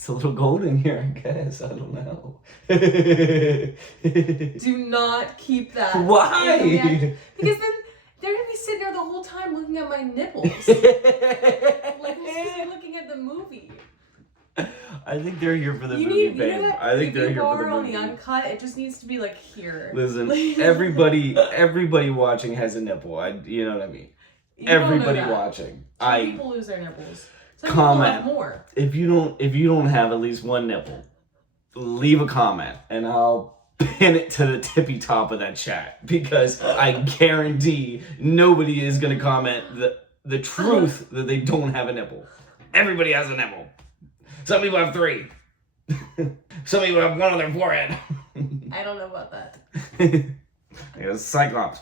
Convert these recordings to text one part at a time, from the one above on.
It's a little gold in here, I guess. I don't know. Do not keep that. Why? Because then they're going to be sitting there the whole time looking at my nipples. Like, they're looking at the movie. I think they're here for the movie, babe. I think they're here for the movie. On the uncut, it just needs to be like here. Listen, everybody watching has a nipple. You know what I mean? Everybody watching. Some people lose their nipples. Some comment people have more. If you don't have at least one nipple, leave a comment and I'll pin it to the tippy top of that chat, because I guarantee nobody is gonna comment the truth that they don't have a nipple. Everybody has a nipple. Some people have 3. Some people have 1 on their forehead. I don't know about that. It's Cyclops.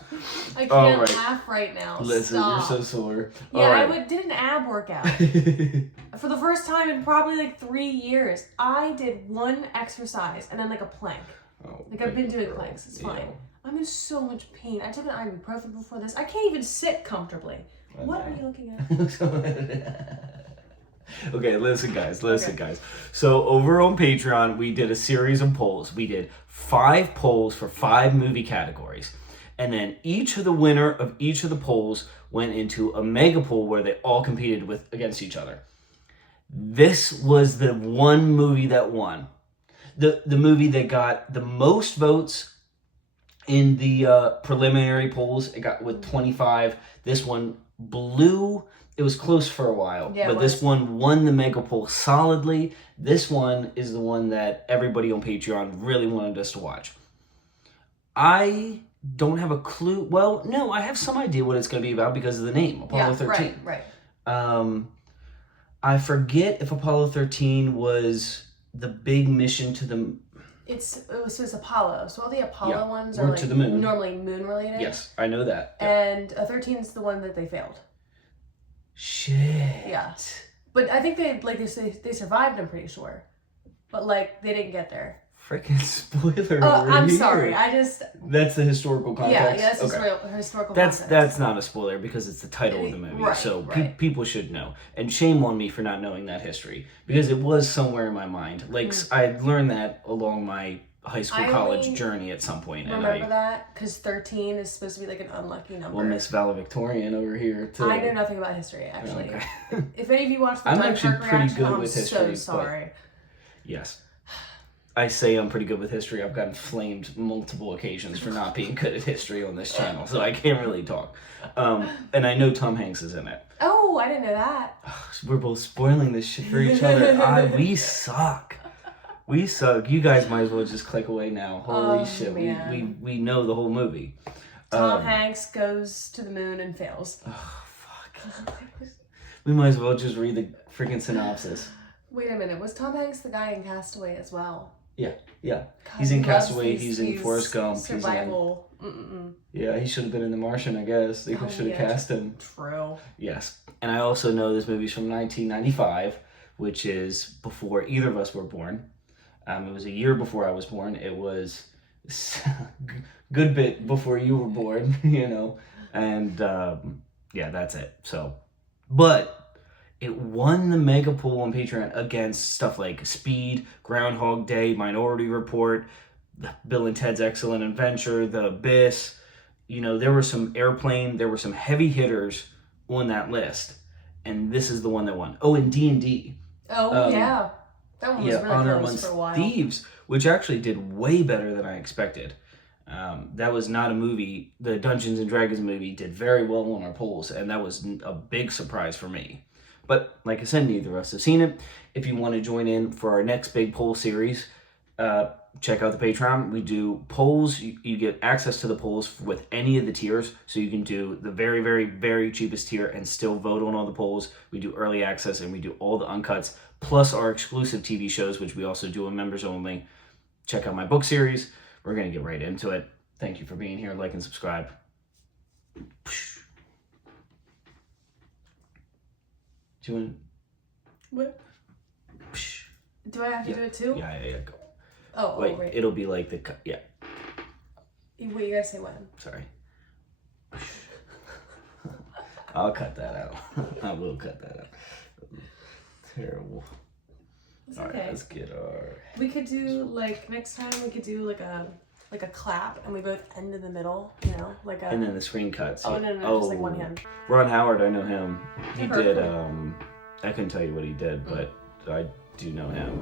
I can't laugh right now. Listen, Stop. you're so sore. Yeah, I did an ab workout. For the first time in probably like 3 years. I did 1 exercise and then like a plank. Oh, like I've been doing planks. It's fine. Know. I'm in so much pain. I took an ibuprofen before this. I can't even sit comfortably. What are you looking at? Okay, listen guys. So over on Patreon, we did a series of polls. We did 5 polls for 5 movie categories. And then each of the winner of each of the polls went into a mega poll where they all competed against each other. This was the one movie that won. The movie that got the most votes in the preliminary polls. It got with 25. This one blew. It was close for a while, but this one won the mega poll solidly. This one is the one that everybody on Patreon really wanted us to watch. I don't have a clue. Well, no, I have some idea what it's going to be about because of the name, Apollo 13. Right. I forget if Apollo 13 was the big mission to the... It's Apollo. So all the Apollo ones are like to the moon. Normally moon related. Yes, I know that. And 13 is the one that they failed. Shit. Yeah. But I think they survived, I'm pretty sure. But like they didn't get there. Freaking spoiler. Oh, I'm here. Sorry. That's the historical context. Yeah, that's historical context. That's not a spoiler because it's the title of the movie. Right, so people should know. And shame on me for not knowing that history because it was somewhere in my mind. Like I learned that along my high school, college journey at some point. Remember that? Because 13 is supposed to be like an unlucky number. Well, Miss Valedictorian over here too. I know nothing about history, actually. Okay. If any of you watch the I'm Dunkirk actually pretty reaction, good with history. I'm so sorry. Yes. I say I'm pretty good with history. I've gotten flamed multiple occasions for not being good at history on this channel, so I can't really talk. And I know Tom Hanks is in it. Oh, I didn't know that. We're both spoiling this shit for each other. We suck. We suck. You guys might as well just click away now. Holy shit. We know the whole movie. Tom Hanks goes to the moon and fails. Oh, fuck. We might as well just read the freaking synopsis. Wait a minute. Was Tom Hanks the guy in Castaway as well? Yeah. God, he's in Castaway. He's in Forrest Gump. Survival. Yeah, he should have been in The Martian, I guess. They should have cast him. True. Yes. And I also know this movie's from 1995, which is before either of us were born. It was a year before I was born. It was a good bit before you were born, And, that's it. So, but... it won the mega poll on Patreon against stuff like Speed, Groundhog Day, Minority Report, Bill and Ted's Excellent Adventure, The Abyss. There were some Airplane, there were some heavy hitters on that list. And this is the one that won. Oh, and D&D. Oh, yeah. That one was really Honor close for a while. Thieves, which actually did way better than I expected. That was not a movie. The Dungeons & Dragons movie did very well on our polls, and that was a big surprise for me. But like I said, neither of us have seen it. If you want to join in for our next big poll series, check out the Patreon. We do polls. You get access to the polls with any of the tiers. So you can do the very, very, very cheapest tier and still vote on all the polls. We do early access and we do all the uncuts, plus our exclusive TV shows, which we also do on members only. Check out my book series. We're going to get right into it. Thank you for being here. Like and subscribe. What? Do I have to do it too? Yeah. Go. Oh, wait. Wait. It'll be like the... Yeah. Wait, you gotta say when. Sorry. I'll cut that out. I will cut that out. Terrible. It's All right, okay. let's get our... We could do, like, next time we could do, like a clap, and we both end in the middle, you know? Like a... And then the screen cuts. Oh, no, just like one hand. Ron Howard, I know him. He I've heard did, of I couldn't tell you what he did, but I do know him.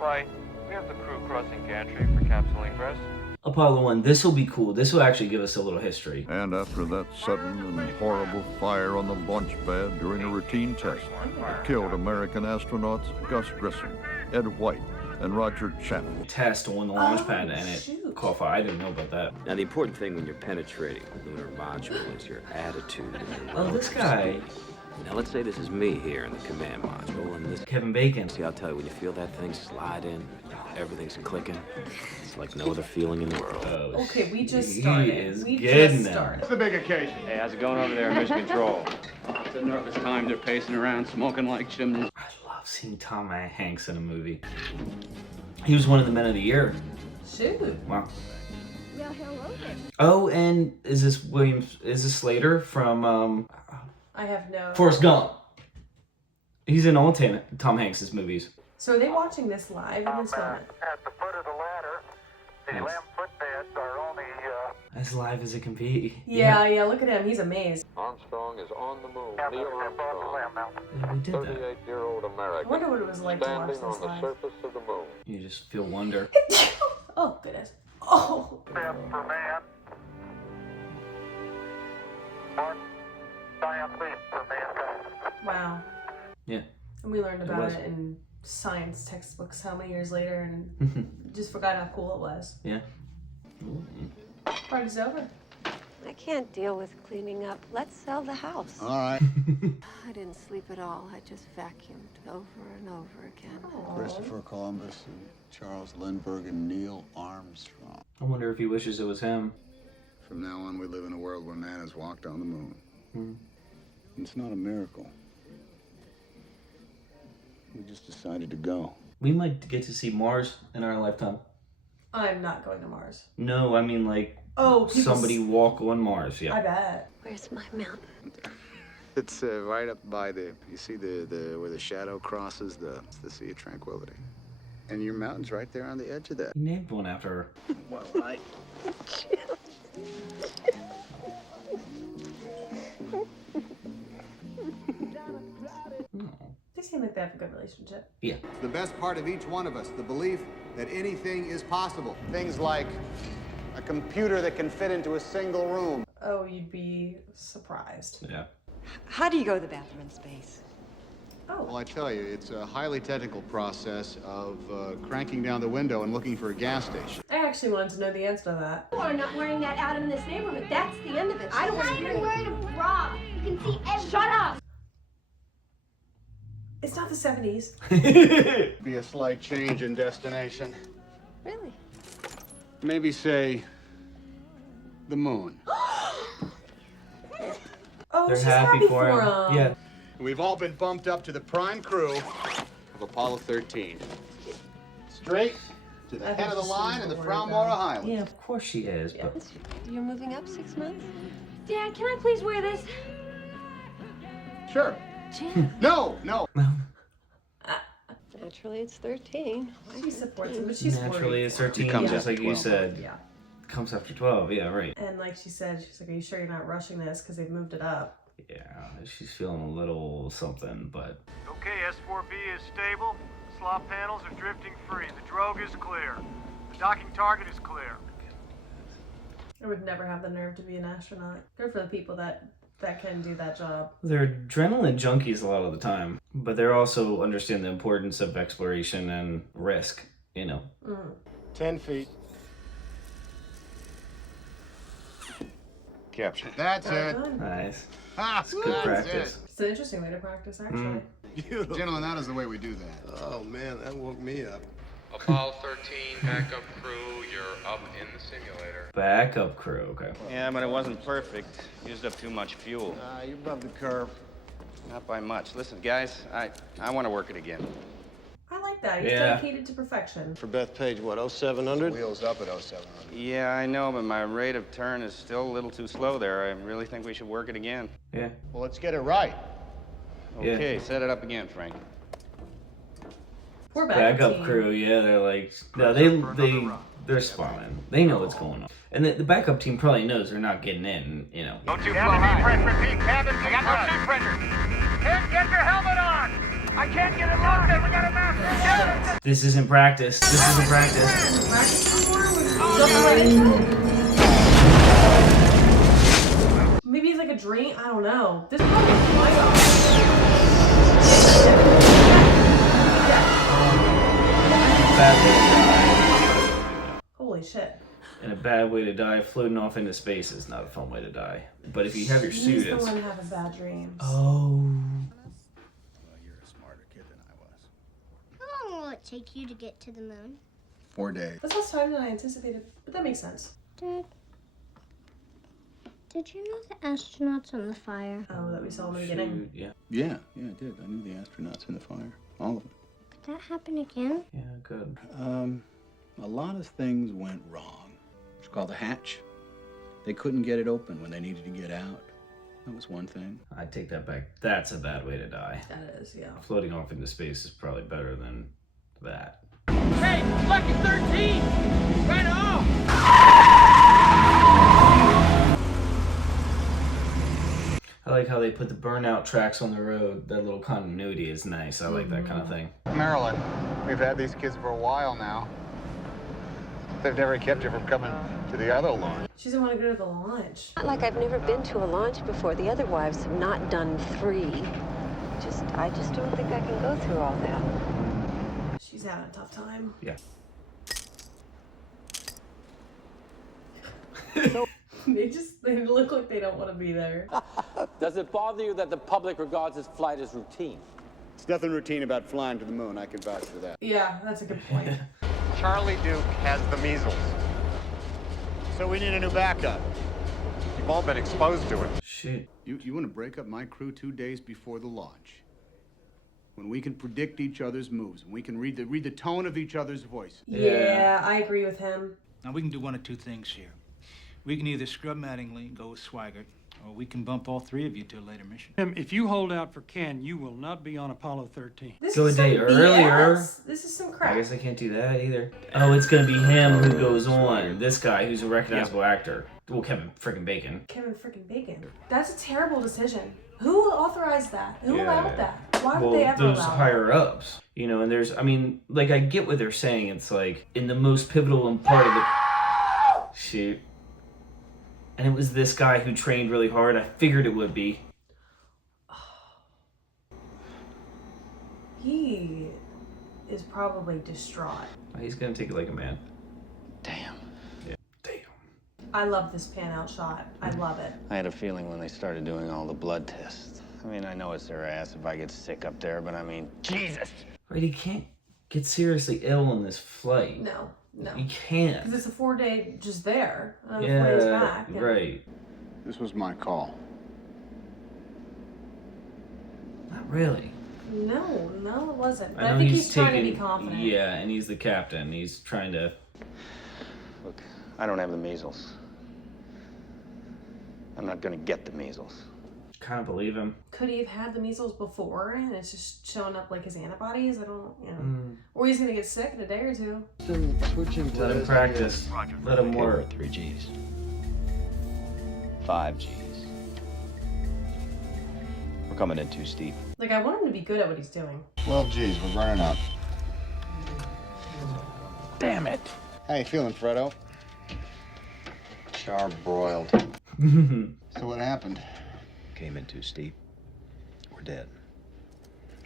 Right. We have the crew crossing gantry for capsule ingress. Apollo 1, this will be cool. This will actually give us a little history. And after that sudden and horrible fire on the launch pad during a routine test that killed American astronauts Gus Grissom, Ed White, and Roger Chapman. Test on the launch pad and it shoot. caught fire. I didn't know about that. Now, the important thing when you're penetrating the lunar module is your attitude and your Oh, this guy, speed. Now, let's say this is me here in the command module, and this... Kevin Bacon. See, I'll tell you, when you feel that thing slide in, everything's clicking. It's like no other feeling in the world. Oh, Okay, we just he started. is We getting just them. started. It's the big occasion. Hey, how's it going over there in Mission Control? It's a nervous time. They're pacing around, smoking like chimneys. I love seeing Tom Hanks in a movie. He was one of the Men of the Year. Shoot. Wow. Well, hello there. Oh, and is this Slater from I have no... Forrest Gump? He's in all Tom Hanks' movies. So are they watching this live in this moment? At the foot of the ladder, the Nice. lamp footbeds are only As live as it can be. Yeah, look at him. He's amazed. Armstrong is on the moon. half a step off the lamp now. Yeah, we did that. 38-year-old I American wonder what it was like to watch standing this on the live. surface of the moon. You just feel wonder. Oh, goodness. Oh. Step for man. 1 giant leap for mankind. Wow. Yeah. And we learned It about was. it in science textbooks how many years later, and just forgot how cool it was. Yeah. Party's over. I can't deal with cleaning up. Let's sell the house. All right. I didn't sleep at all. I just vacuumed over and over again. Aw. Christopher Columbus and Charles Lindbergh and Neil Armstrong. I wonder if he wishes it was him. From now on, we live in a world where man has walked on the moon. Hmm. It's not a miracle. We just decided to go. We might get to see Mars in our lifetime. I'm not going to Mars. No, I mean like Oh, people somebody walk on Mars. I Yeah. bet. Where's my mountain? It's right up by you see the where the shadow crosses the Sea of Tranquility. And your mountain's right there on the edge of that. He named one after her. Well, I... They seem like they have a good relationship. Yeah. The best part of each one of us, the belief that anything is possible. Things like a computer that can fit into a single room. Oh, you'd be surprised. Yeah. How do you go to the bathroom in space? Well, Oh. I tell you, it's a highly technical process of cranking down the window and looking for a gas station. I actually wanted to know the answer to that. You are not wearing that out in this neighborhood. That's the end of it. I don't want to hear wearing a bra. You can see everything. Shut up! It's not the 70s. Be a slight change in destination. Really? Maybe say the moon. Oh, They're she's happy for him. him. Yeah. We've all been bumped up to the prime crew of Apollo 13. Straight to the I head think of the she's line in the worried Fromora about- Highlands. Yeah, of course she is. Yeah. But You're moving up 6 months? Dad, can I please wear this? Sure. Jim. No. Naturally, it's 13. She supports him, but she's naturally worried. it's 13, It comes just after like you 12. said. Yeah. Comes after 12. Yeah, right. And like she said, she's like, are you sure you're not rushing this? Because they've moved it up. Yeah, she's feeling a little something, but Okay, S4B is stable. Slop panels are drifting free. The drogue is clear. The docking target is clear. I would never have the nerve to be an astronaut. Good for the people that can do that job. they're adrenaline junkies a lot of the time. But they also understand the importance of exploration and risk, you know. 10 feet. Capture. That's it. Done. Nice. That's Good practice. It's an interesting way to practice, actually. Gentlemen, that is the way we do that. Oh, man, that woke me up. Apollo 13, backup crew, you're up in the simulator. Backup crew, okay. Yeah, but it wasn't perfect. Used up too much fuel. You're above the curve. Not by much. Listen, guys, I want to work it again. I like that. He's Yeah. dedicated to perfection. For Bethpage, what, 0700? Wheels up at 0700. Yeah, I know, but my rate of turn is still a little too slow there. I really think we should work it again. Yeah. Well, let's get it right. Yeah. Okay, set it up again, Frank. Poor Backup team. crew, yeah, they're like, no, they're spawning. They know what's going on. And the backup team probably knows they're not getting in, you know. Don't you flow high. Repeat, cabin, I got no seat pressure. Can't get your helmet on. I can't get it locked in. We got a master. This isn't practice. This isn't practice. Practice before? Jumping right into it? Maybe it's like a dream? I don't know. This is probably a playoff. Bad way to die. Holy shit. And a bad way to die, floating off into space is not a fun way to die. But if you have your suit, He's the it's... one having bad dreams. Oh. Well, you're a smarter kid than I was. How long will it take you to get to the moon? 4 days. That's less time than I anticipated, but that makes sense. Dad, did you know the astronauts on the fire? Oh, that we saw in the beginning. Yeah. Yeah, I did. I knew the astronauts in the fire. All of them. Could that happen again? Yeah, good. A lot of things went wrong. It's called a hatch. They couldn't get it open when they needed to get out. That was one thing. I take that back. That's a bad way to die. That is, yeah. Floating off into space is probably better than that. Hey, Lucky 13! Right off! I like how they put the burnout tracks on the road. That little continuity is nice. I like that kind of thing. Marilyn, we've had these kids for a while now. They've never kept you from coming to the other launch. She doesn't want to go to the launch. Not like I've never been to a launch before. The other wives have not done 3. I just don't think I can go through all that. She's having a tough time. Yeah. They look like they don't want to be there. Does it bother you that the public regards this flight as routine? There's nothing routine about flying to the moon. I can vouch for that. Yeah, that's a good point. Charlie Duke has the measles. So we need a new backup. You've all been exposed to it. Shoot. You want to break up my crew 2 days before the launch? When we can predict each other's moves, when we can read the tone of each other's voice. Yeah, I agree with him. Now, we can do one of two things here. We can either scrub Mattingly and go with Swigert, or we can bump all 3 of you to a later mission. If you hold out for Ken, you will not be on Apollo 13. Go a day earlier. This is some crap. I guess I can't do that either. Oh, it's gonna be him who goes on. This guy who's a recognizable actor. Well, Kevin freaking Bacon. Kevin freaking Bacon. That's a terrible decision. Who authorized that? Who allowed that? Why would they ever those allow higher ups, you know, and there's, I mean, like, I get what they're saying. It's like, in the most pivotal part of the... Shoot. And it was this guy who trained really hard. I figured it would be. He is probably distraught. He's gonna take it like a man. Damn. Yeah. Damn. I love this pan out shot. I love it. I had a feeling when they started doing all the blood tests. I mean, I know it's their ass if I get sick up there, but I mean, Jesus! Right, he can't get seriously ill on this flight. No. You can't. Because it's a 4-day just there. And then 4 days back. And... right. This was my call. Not really. No, it wasn't. But I I know think he's trying to taking, be confident. Yeah, and he's the captain. He's trying to... Look, I don't have the measles. I'm not gonna get the measles. Kind of believe him. Could he have had the measles before and it's just showing up like his antibodies? I don't, Or he's gonna get sick in a day or 2. Let him practice. Let him work. 3 Gs. 5 Gs. We're coming in too steep. Like, I want him to be good at what he's doing. 12 Gs, we're running up. Damn it! How you feeling, Fredo? Charbroiled. So what happened? Came in too steep. We're dead.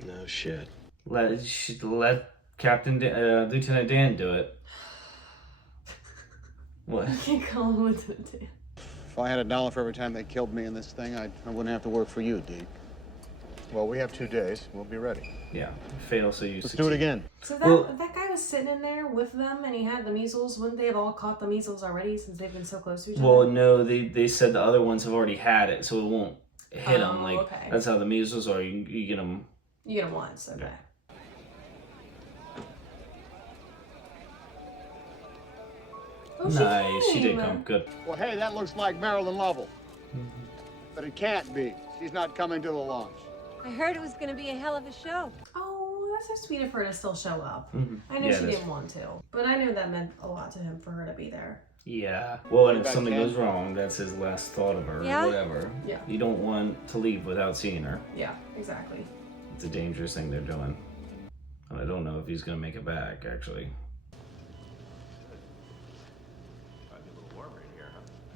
No shit. Let Lieutenant Dan do it. What? I can't call him Lieutenant Dan. If I had $1 for every time they killed me in this thing, I wouldn't have to work for you, Deke. Well, we have 2 days. We'll be ready. Yeah. Fail so you Let's succeed. do it again. So that guy was sitting in there with them and he had the measles. Wouldn't they have all caught the measles already since they've been so close to each other? Well, no, they said the other ones have already had it, so it won't hit them. Like, okay. that's how the measles are. You get them. You get them once, okay. Yeah. Oh, Nice, she did came. come. Good. Well, hey, that looks like Marilyn Lovell. But it can't be. She's not coming to the launch. I heard it was going to be a hell of a show. Oh, That's so sweet of her to still show up. Mm-hmm. I know she didn't want to, but I knew that meant a lot to him for her to be there. Yeah. Well, and if something goes wrong, that's his last thought of her, Yeah. or whatever. Yeah. You don't want to leave without seeing her. Yeah, exactly. It's a dangerous thing they're doing. And I don't know if he's gonna make it back, actually.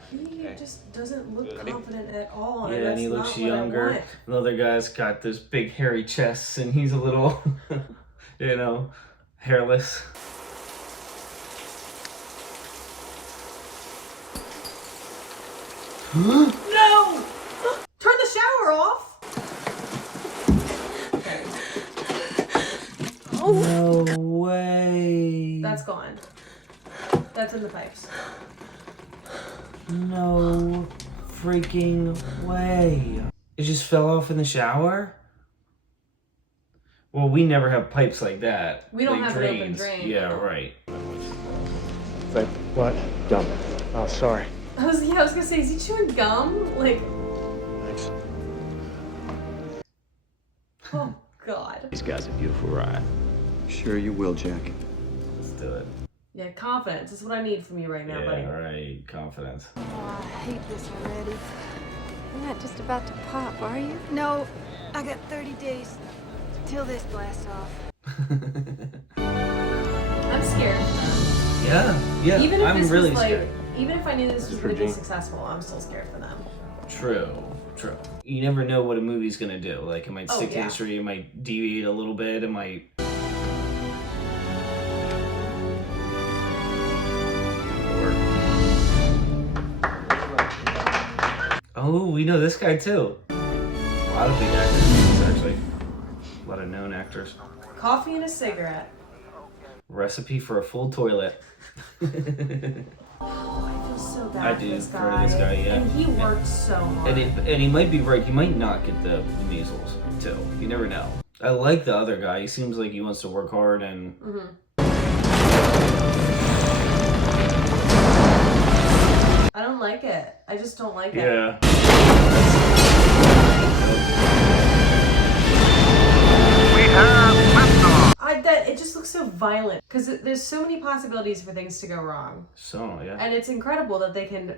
He just doesn't look confident at all. Yeah, and and he that's looks not what I younger. want. Another guy's got this big hairy chest, and he's a little, you know, hairless. No! Turn the shower off! No way. That's gone. That's in the pipes. No freaking way. It just fell off in the shower? Well, we never have pipes like that. We don't like have an open drain. Yeah, right. Like what? Gum. Oh, sorry. I was gonna say, is he chewing gum? Like, Thanks. oh god. These guys a beautiful ride. Sure you will, Jack. Let's do it. Yeah, confidence is what I need from you right now, buddy. Yeah, right. Confidence. Oh, I hate this already. You're not just about to pop, are you? No, I got 30 days till this blasts off. I'm scared. Yeah. Even if I'm this really was like, scared. even if I knew this was for gonna be Gene. successful, I'm still scared for them. True. You never know what a movie's gonna do. Like, it might stick to yeah. history, it might deviate a little bit, it might... Oh, we know this guy too. A lot of big actors, actually. A lot of known actors. Coffee and a cigarette. Recipe for a full toilet. Oh, I feel so bad I for do this for guy. this guy, yeah. And he worked so hard. And he might be right. He might not get the measles, too. You never know. I like the other guy. He seems like he wants to work hard and... Mm-hmm. I don't like it. I just don't like it. Yeah. It just looks so violent because there's so many possibilities for things to go wrong. So, yeah. And it's incredible that they can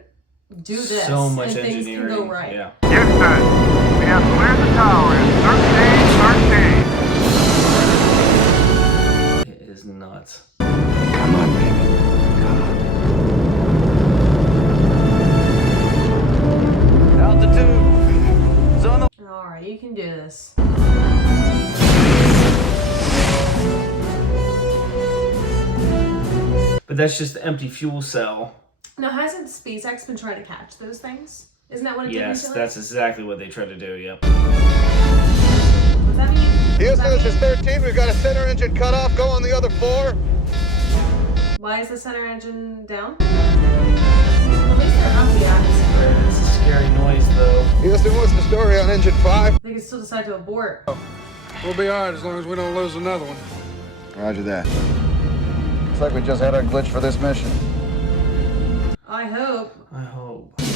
do this So much and things engineering. can go right. Yeah. Houston, we have cleared the tower in 1313. It is nuts. Come on, baby. Altitude. Zone. Alright, you can do this. But that's just the empty fuel cell. Now, hasn't SpaceX been trying to catch those things? Isn't that what it did Yes, recently? that's exactly what they try to do, yep. What does that mean? Houston, this is 13. We've got a center engine cut off. Go on the other 4. Why is the center engine down? At least they're up the atmosphere. It's a scary noise, though. Houston, what's the story on engine 5? They can still decide to abort. We'll be all right as long as we don't lose another one. Roger that. Looks like we just had our glitch for this mission. I hope. I hope. That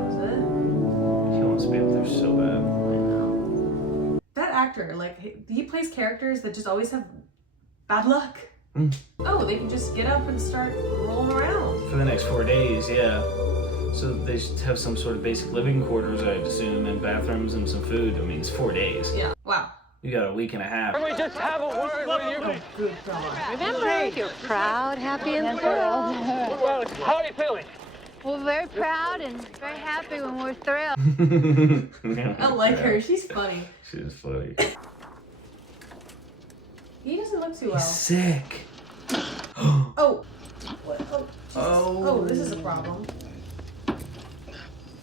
was it. He wants to be up there so bad. That actor, like, he plays characters that just always have bad luck. Mm. Oh, they can just get up and start rolling around. For the next 4 days, yeah. So they should have some sort of basic living quarters, I'd assume, and bathrooms and some food. I mean, it's 4 days. Yeah, wow. You got a week and a half. Can we just have a word with you? Oh, good God. Remember, you're proud, happy, and thrilled. How are you feeling? We're very proud and very happy when we're thrilled. I like her. She's funny. She's funny. He doesn't look too well. Sick. Oh. What? Oh, Jesus. Oh, this is a problem.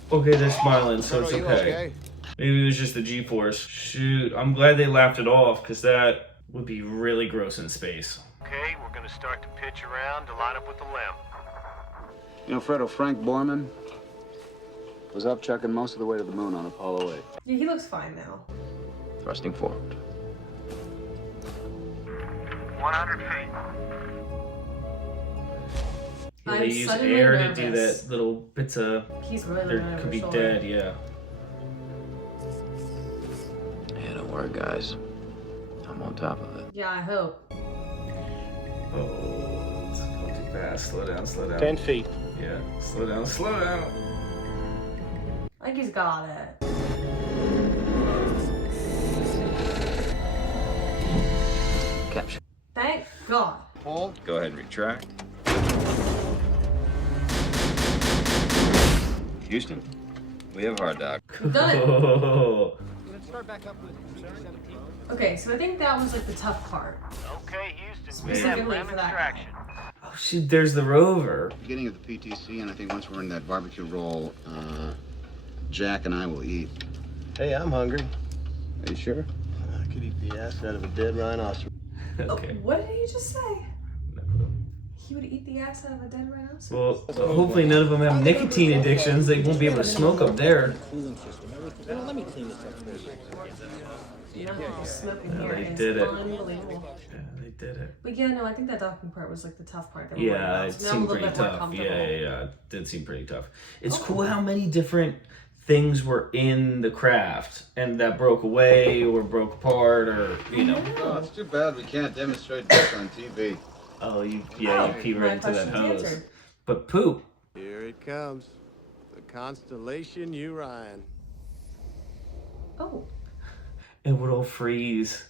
Okay, they're smiling, so it's Are you okay. Maybe it was just the G-force. Shoot, I'm glad they laughed it off, because that would be really gross in space. Okay, we're gonna start to pitch around to line up with the limb. You know, Fredo, Frank Borman was up chucking most of the way to the moon on Apollo 8. Yeah, he looks fine now. Thrusting forward. 100 feet. Yeah, they use air to do that little bits of... He's really They looking could be over his dead, yeah. Yeah, don't worry, guys. I'm I'm on top of it. Yeah, I hope. Oh, it's going too fast. Slow down, slow down. 10 feet. Yeah, slow down, slow down. I think he's got it. Capture. Thank God. Paul? Go ahead and retract. Houston, we have hard dock. We've done it. Oh. Let's start back up with 17. Okay, so I think that was like the tough part. Okay, Houston, Specifically for that guy. Oh shoot, there's the rover. Beginning of the PTC, and I think once we're in that barbecue roll, Jack and I will eat. Hey, I'm hungry. Are you sure? I could eat the ass out of a dead rhinoceros. Okay. Oh, what did he just say? He would eat the ass out of a dead rhinoceros? Well, hopefully none of them have nicotine addictions. They won't be able to smoke up there. Let me clean this up for you. No, smoking Yeah, here they is did it. unbelievable. Yeah, they did it. But yeah, no, I think that docking part was like the tough part. That we're worried Yeah, about. it So now I'm a seemed little pretty bit more tough. comfortable. Yeah. It did seem pretty tough. It's cool how many different things were in the craft and that broke away or broke apart or, you know. Oh, it's too bad we can't demonstrate this on TV. Oh, you pee my right into that question's hose. answered. But poop. Here it comes. The constellation Orion. Oh. It would all freeze.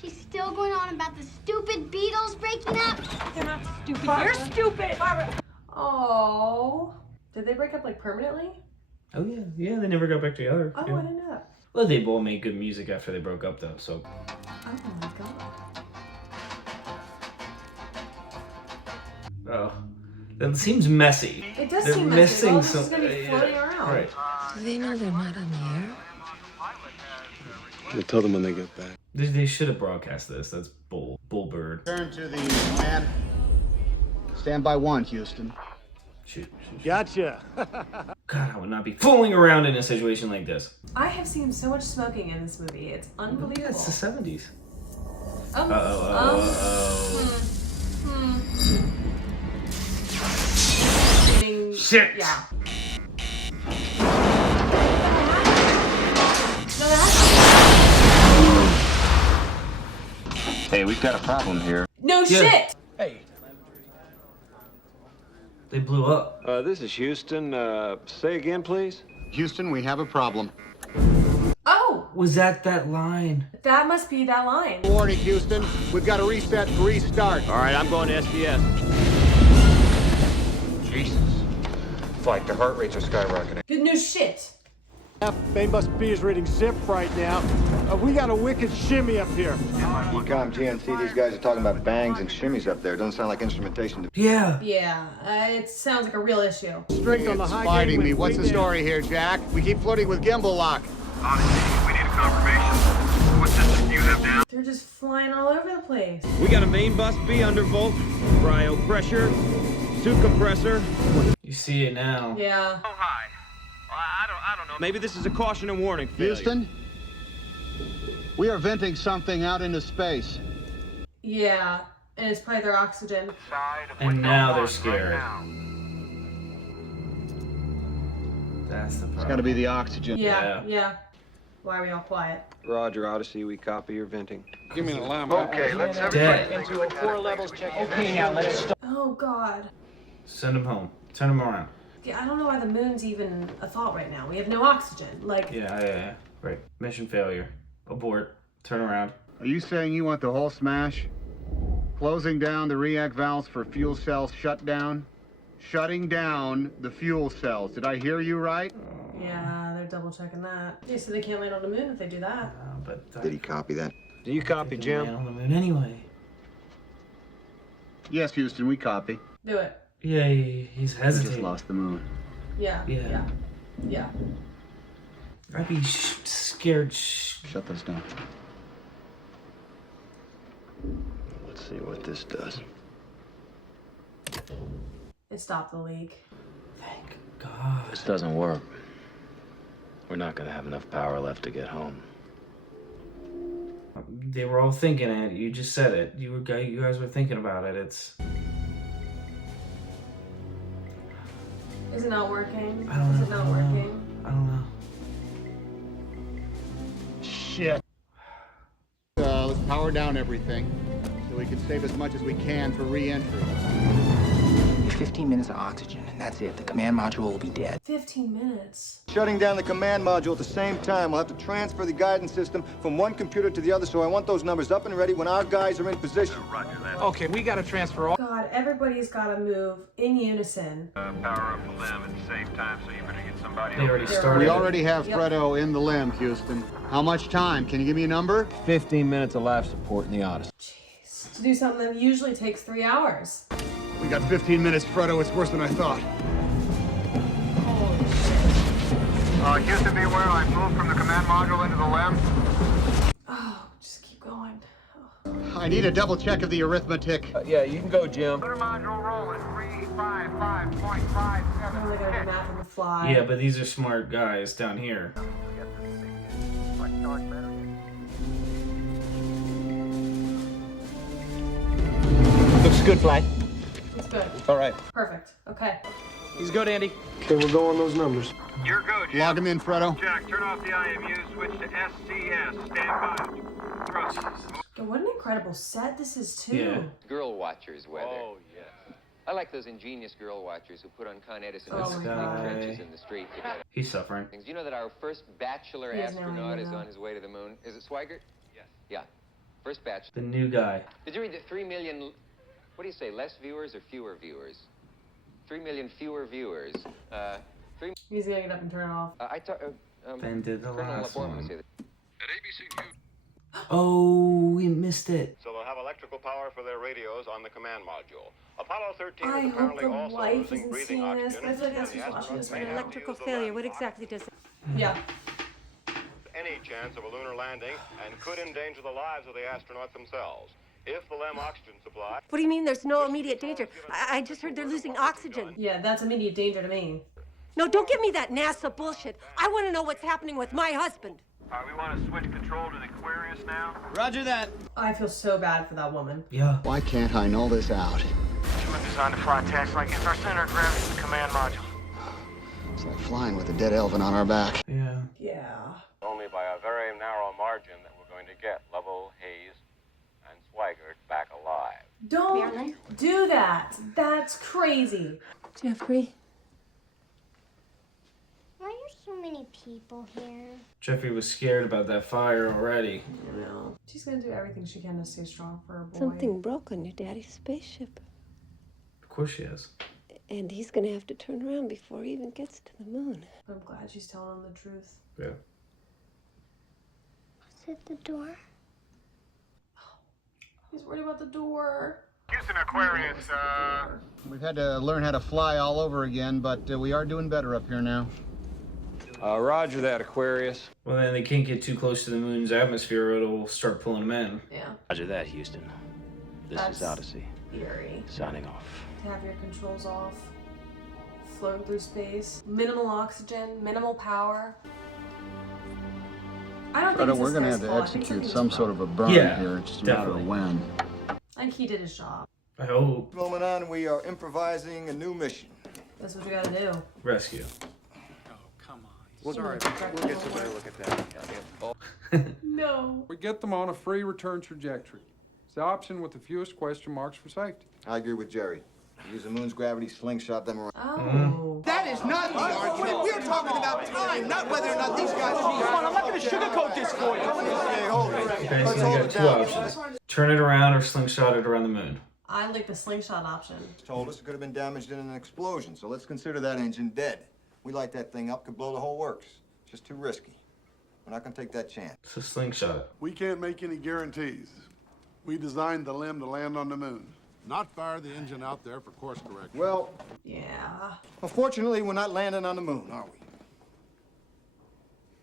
She's still going on about the stupid Beatles breaking up. They're not stupid. You're stupid. Oh. Did they break up like permanently? Oh yeah, yeah, they never got back together. Oh, yeah. I didn't know that. Well, they both made good music after they broke up though, so. Oh my God. Oh. That seems messy. It does They're seem messy. missing All this is some. gonna be floating around. Right. Do they know they're not on the air? We'll tell them when they get back. They should have broadcast this. That's bullbird. Turn to the man. Stand by one, Houston. Shoot. Gotcha. God, I would not be fooling around in a situation like this. I have seen so much smoking in this movie. It's unbelievable. Yeah, it's the 70s. Shit. Yeah. Hey, we've got a problem here. No shit. Hey. They blew up. This is Houston. Say again, please. Houston, we have a problem. Oh, Was that line? that must be that line. Warning, Houston. We've got to reset and restart. All right, I'm going to SDS. Jesus. Flight, the heart rates are skyrocketing. Good news shit. They must be is reading zip right now. We got a wicked shimmy up here. Ecom GNC, these guys are talking about bangs and shimmies up there. Doesn't sound like instrumentation to Yeah. Yeah, it sounds like a real issue. Strength on the It's high fighting game me. with What's the wind story here, Jack? We keep floating with gimbal lock. Honestly, we need a confirmation. What system do you have down? They're just flying all over the place. We got a main bus B undervolt, cryo pressure, suit compressor. You see it now. Yeah. Oh, hi. I don't know. Maybe this is a caution and warning failure. Houston, we are venting something out into space. Yeah, and it's probably their oxygen. And now they're scared. That's the problem. It's got to be the oxygen. Yeah. Why are we all quiet? Roger, Odyssey. We copy your venting. Give me an alarm. Okay, let's Dead. everybody think of a 4 levels check. Okay, now let's stop. Oh God. Send them home. Turn them around. Yeah, I don't know why the moon's even a thought right now. We have no oxygen. Like. Yeah. Right. Mission failure. Abort. Turn around. Are you saying you want the whole smash? Closing down the react valves for fuel cells shutdown? Shutting down the fuel cells. Did I hear you right? Yeah, they're double checking that. Yeah, so they can't land on the moon if they do that. But Did he copy that? Do you copy, Jim? Man on the moon anyway. Yes, Houston, we copy. Do it. Yeah, he's We just hesitating. lost the moon. Yeah. I'd be scared. Shut those down. Let's see what this does. It stopped the leak. Thank God. This doesn't work. We're not gonna have enough power left to get home. They were all thinking it. You just said it. You guys were thinking about it. It's. Is it not working? I don't know. Is it not working? I don't know. Shit. Let's Power down everything so we can save as much as we can for re-entry. 15 minutes of oxygen, and that's it. The command module will be dead. 15 minutes. Shutting down the command module at the same time. We'll have to transfer the guidance system from one computer to the other, so I want those numbers up and ready when our guys are in position. Roger that. Okay, we gotta transfer all... God, everybody's gotta move in unison. Power up the limb at the same time, so you better get somebody They already started. We already have Fredo in the limb, Houston. How much time? Can you give me a number? 15 minutes of life support in the Odyssey. Jeez. To do something that usually takes 3 hours. We got 15 minutes, Fredo. It's worse than I thought. Holy shit. Houston, be aware, I've moved from the command module into the limb. Oh, just keep going. I need a double check of the arithmetic. Yeah, you can go, Jim. Lunar module rolling 355.57. Oh, they gotta do math on the fly. Yeah, but these are smart guys down here. Looks good, Fly. It's good. All right. Perfect. Okay. He's good, Andy. Okay, we'll go on those numbers. You're good, Jim. Log him in, Fredo. Jack, turn off the IMU, switch to SCS. Stand by. Trust. God, what an incredible set this is, too. Yeah. Girl watchers weather. Oh, yeah. I like those ingenious girl watchers who put on Con Edison Oh, and my dig God. trenches in the street. to get He's suffering. things. You know that our first bachelor He is now, astronaut you is know. on his way to the moon? Is it Swigert? Yes. Yeah. First bachelor. The new guy. Did you read that 3 million, what do you say, less viewers or fewer viewers? 3 million fewer viewers. 3 He's gonna get up and turn it off. I talked, Then did the Colonel last Laborman one. say that. At ABC News. Oh, we missed it. So they'll have electrical power for their radios on the command module. Apollo 13 I is hope apparently the also wife losing isn't breathing seeing this, oxygen. but I feel like that's and the who's watching this astronauts right may now. have to use the failure. left What side. exactly does it... Yeah. Any chance of a lunar landing and could endanger the lives of the astronauts themselves. If the LEM oxygen supply... What do you mean there's no immediate danger? I just heard they're losing oxygen. Yeah, that's immediate danger to me. No, don't give me that NASA bullshit. I want to know what's happening with my husband. We want to switch control to the Aquarius now. Roger that. I feel so bad for that woman. Yeah. Why can't I know this out? Instrument designed to fly tests like it's our center of gravity in the command module. It's like flying with a dead elephant on our back. Yeah. Yeah. Only by a very narrow margin that we're going to get Lovell, Hayes, and Swigert back alive. Don't do that. That's crazy. Jeffrey. Why are so many people here? Jeffrey was scared about that fire already. You know, she's gonna do everything she can to stay strong for her boy. Something broke on your daddy's spaceship. Of course she is. And he's gonna have to turn around before he even gets to the moon. I'm glad she's telling him the truth. Yeah. Is it the door? He's worried about the door. Houston Aquarius, We've had to learn how to fly all over again, but we are doing better up here now. Roger that, Aquarius. Well, then they can't get too close to the moon's atmosphere, or it'll start pulling them in. Yeah. Roger that, Houston. This That's is Odyssey. Eerie. Signing off. To have your controls off. Floating through space. Minimal oxygen. Minimal power. I don't think Fredo, it's we're this going to guy's have to fault. I think execute something's some wrong. sort of a burn Yeah, here. It's just a matter of definitely. when. I think he did his job. I hope. Moment on, we are improvising a new mission. That's what you gotta do. Rescue. We'll get to better look at that. No. We get them on a free return trajectory. It's the option with the fewest question marks for safety. I agree with Jerry. Use the moon's gravity, slingshot them around. Oh. That is not the argument. We're talking about time, not whether or not these guys are... Come on, I'm not going to sugarcoat this for you. Hey, hold it. Okay, so Let's you hold got it two down. options. Turn it around or slingshot it around the moon. I like the slingshot option. Told us it could have been damaged in an explosion, so let's consider that engine dead. We light that thing up, could blow the whole works. It's just too risky. We're not gonna take that chance. So slingshot it. We can't make any guarantees. We designed the LEM to land on the moon. Not fire the engine out there for course correction. Well, Yeah. unfortunately, we're not landing on the moon, are we?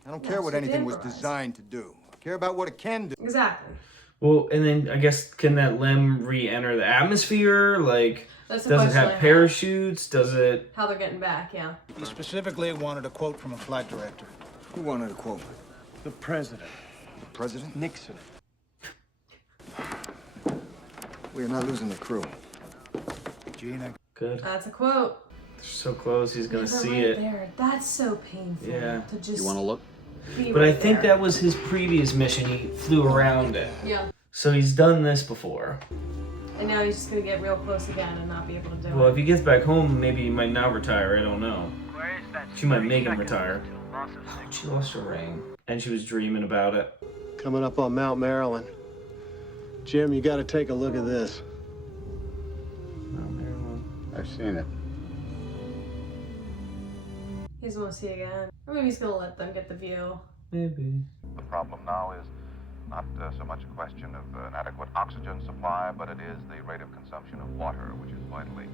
I don't care what anything was improvise. designed to do. I care about what it can do. Exactly. Well, and then I guess can that limb re-enter the atmosphere? Like, That's the does it question I have have. parachutes? Does it? How they're getting back, yeah. He specifically wanted a quote from a flight director. Who wanted a quote? The president. The president? Nixon. We are not losing the crew. Gina. Good. That's a quote. They're so close, he's gonna They're see right it. there. That's so painful. Yeah. To just You want to look? be But I right think there. that was his previous mission. He flew around it. Yeah. So he's done this before. And now he's just gonna get real close again and not be able to do Well, it. if he gets back home, maybe he might not retire. I don't know. She might make him retire. Oh, she lost her ring. And she was dreaming about it. Coming up on Mount Maryland. Jim, you gotta take a look at this. Mount Maryland. I've seen it. He doesn't want to see it again. Or maybe he's gonna let them get the view. Maybe. The problem now is not so much a question of an adequate oxygen supply, but it is the rate of consumption of water, which is vitally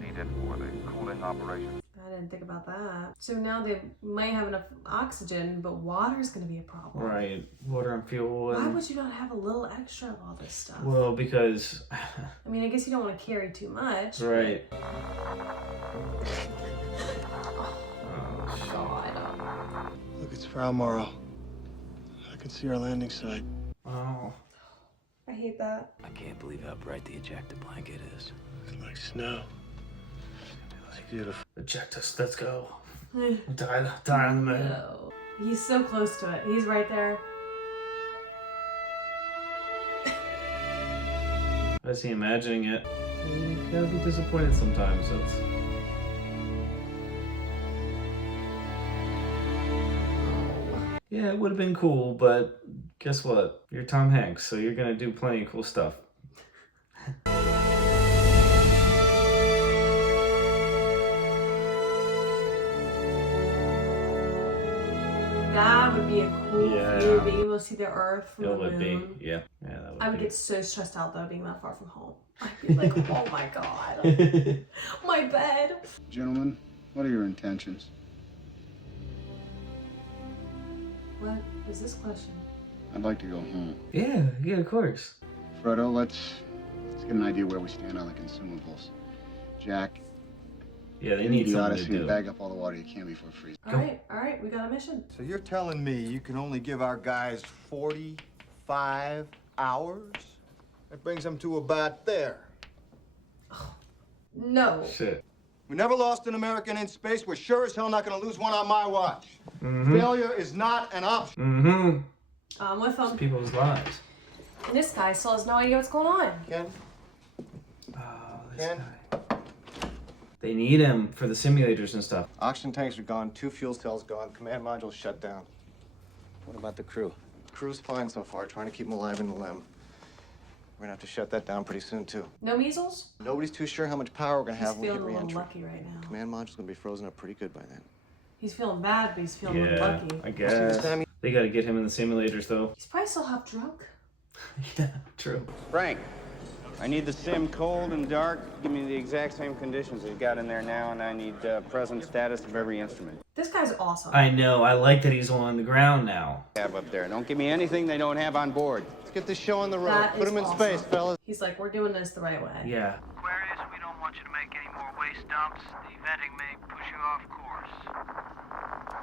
needed for the cooling operation. I didn't think about that. So now they might have enough oxygen, but water's gonna be a problem. Right. Water and fuel. And... Why would you not have a little extra of all this stuff? Well, because... I mean, I guess you don't want to carry too much. Right. Oh, God. Look, it's Frau Morrow. I can see our landing site. Oh. I hate that. I can't believe how bright the ejector blanket is. It's like snow. It's beautiful. Eject us. Let's go. Die on the moon. No. He's so close to it. He's right there. I see imagining it. You gotta be disappointed sometimes. That's... Yeah, it would have been cool, but guess what? You're Tom Hanks, so you're gonna do plenty of cool stuff. That would be a cool view, being able to see the Earth from the moon. It would be, yeah. Yeah, that would I would be. get so stressed out though, being that far from home. I'd be like, oh my God. My bed. Gentlemen, what are your intentions? What is this question? I'd like to go home. Yeah, of course. Frodo, let's get an idea where we stand on the consumables. Jack. Yeah, they get need the something Odyssey to do. and bag up all the water you can before freezing. All right, we got a mission. So you're telling me you can only give our guys 45 hours? That brings them to about there. No. Shit. We never lost an American in space. We're sure as hell not going to lose one on my watch. Mm-hmm. Failure is not an option. Mm-hmm. I'm with them. People's lives. And this guy still has no idea what's going on. Ken? Oh, this guy. They need him for the simulators and stuff. Oxygen tanks are gone. 2 fuel cells gone. Command module shut down. What about the crew? Crew's fine so far. Trying to keep them alive in the LEM. We're gonna have to shut that down pretty soon, too. No measles? Nobody's too sure how much power we're gonna have He's when we hit feeling a little re-entry. lucky right now. Command module's gonna be frozen up pretty good by then. He's feeling bad, but he's feeling a little Yeah, lucky. I guess. They gotta get him in the simulators, though. He's probably still half drunk. Yeah, true. Frank, I need the sim cold and dark. Give me the exact same conditions we've got in there now, and I need present status of every instrument. This guy's awesome. I know. I like that he's on the ground now. Have up there. Don't give me anything they don't have on board. Let's get this show on the road. That Put is them in awesome. space, fellas. He's like, we're doing this the right way. Yeah. Aquarius, we don't want you to make any more waste dumps. The vetting may push you off course.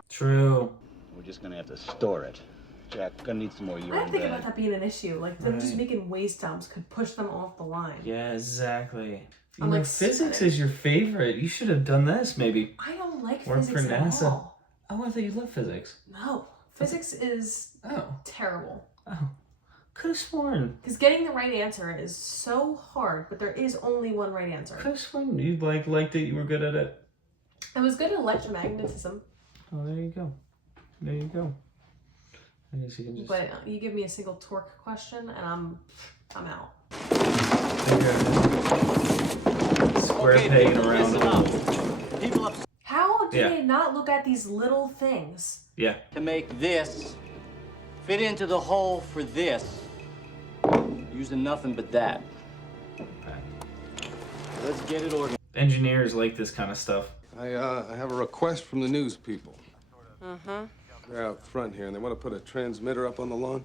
True. We're just gonna have to store it. Jack, gonna need some more I urine didn't think bag. about that being an issue. Like, them just Right. making waste dumps could push them off the line. Yeah, exactly. I'm You know, like, physics is your favorite. You should have done this, maybe. I don't like Work physics for at NASA. all. Oh, I thought you loved physics. No. Physics is terrible. Oh. Could have sworn. Because getting the right answer is so hard, but there is only one right answer. Could have sworn you liked it. You were good at it. I was good at electromagnetism, Oh, there you go. There you go. I guess you can just... but you give me a single torque question and I'm out. Square pegging around. How do Yeah. they not look at these little things? Yeah. To make this fit into the hole for this, using nothing but that. Let's get it organized. Engineers like this kind of stuff. I have a request from the news people. Uh-huh. They're out front here, and they want to put a transmitter up on the lawn.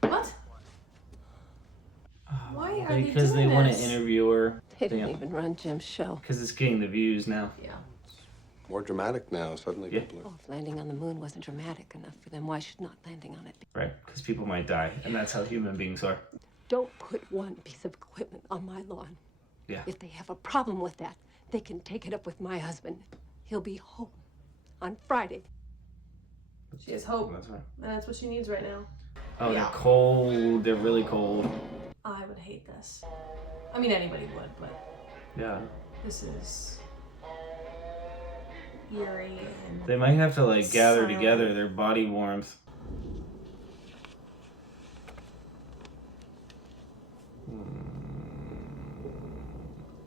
What? Why are they Because doing they want to this? interview her. They didn't even run Jim's show. Because it's getting the views now. Yeah. More dramatic now, suddenly people are... Oh, if landing on the moon wasn't dramatic enough for them, why should not landing on it be? Right, because people might die, and that's how human beings are. Don't put one piece of equipment on my lawn. Yeah. If they have a problem with that, they can take it up with my husband. He'll be home on Friday. She has hope. That's right. And that's what she needs right now. Oh, Yeah. they're cold. They're really cold. I would hate this. I mean, anybody would, but Yeah. this is eerie and They might have to like gather silent. together their body warmth.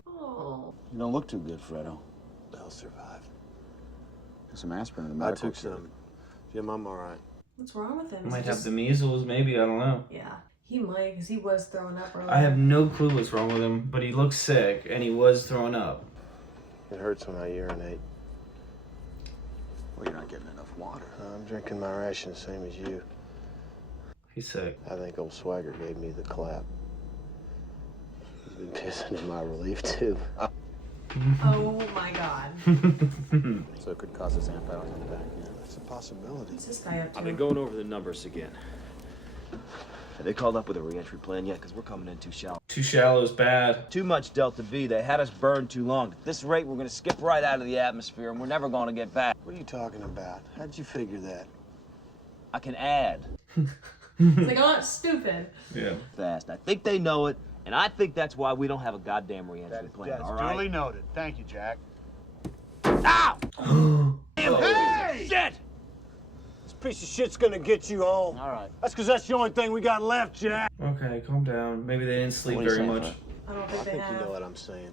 Oh. You don't look too good, Fredo. They'll survive. There's some aspirin in the I medical took kit. some. Jim, I'm all right. What's wrong with him? Is Might he have just- the measles, maybe. I don't know. Yeah, he might, because he was throwing up earlier. I have no clue what's wrong with him, but he looks sick and he was throwing up. It hurts when I urinate. Well, you're not getting enough water. I'm drinking my ration, same as you. He's sick. I think old Swagger gave me the clap. He's been pissing in my relief, too. Oh my god. So it could cause us amp hours in the back. Yeah, that's a possibility. What's this guy up to? I've been going over the numbers again. Have they called up with a re-entry plan yet? Because we're coming in too shallow. Too shallow is bad. Too much Delta V. They had us burned too long. At this rate, we're going to skip right out of the atmosphere, and we're never going to get back. What are you talking about? How'd you figure that? I can add. It's like, I'm not stupid. Yeah. Fast. I think they know it, and I think that's why we don't have a goddamn re-entry plan, That's all right? duly noted. Thank you, Jack. Ow! Hey! Shit! This piece of shit's gonna get you home. All right. That's because that's the only thing we got left, Jack. Okay, calm down. Maybe they didn't sleep What are you very saying, much. I don't I think they think you have. know what I'm saying.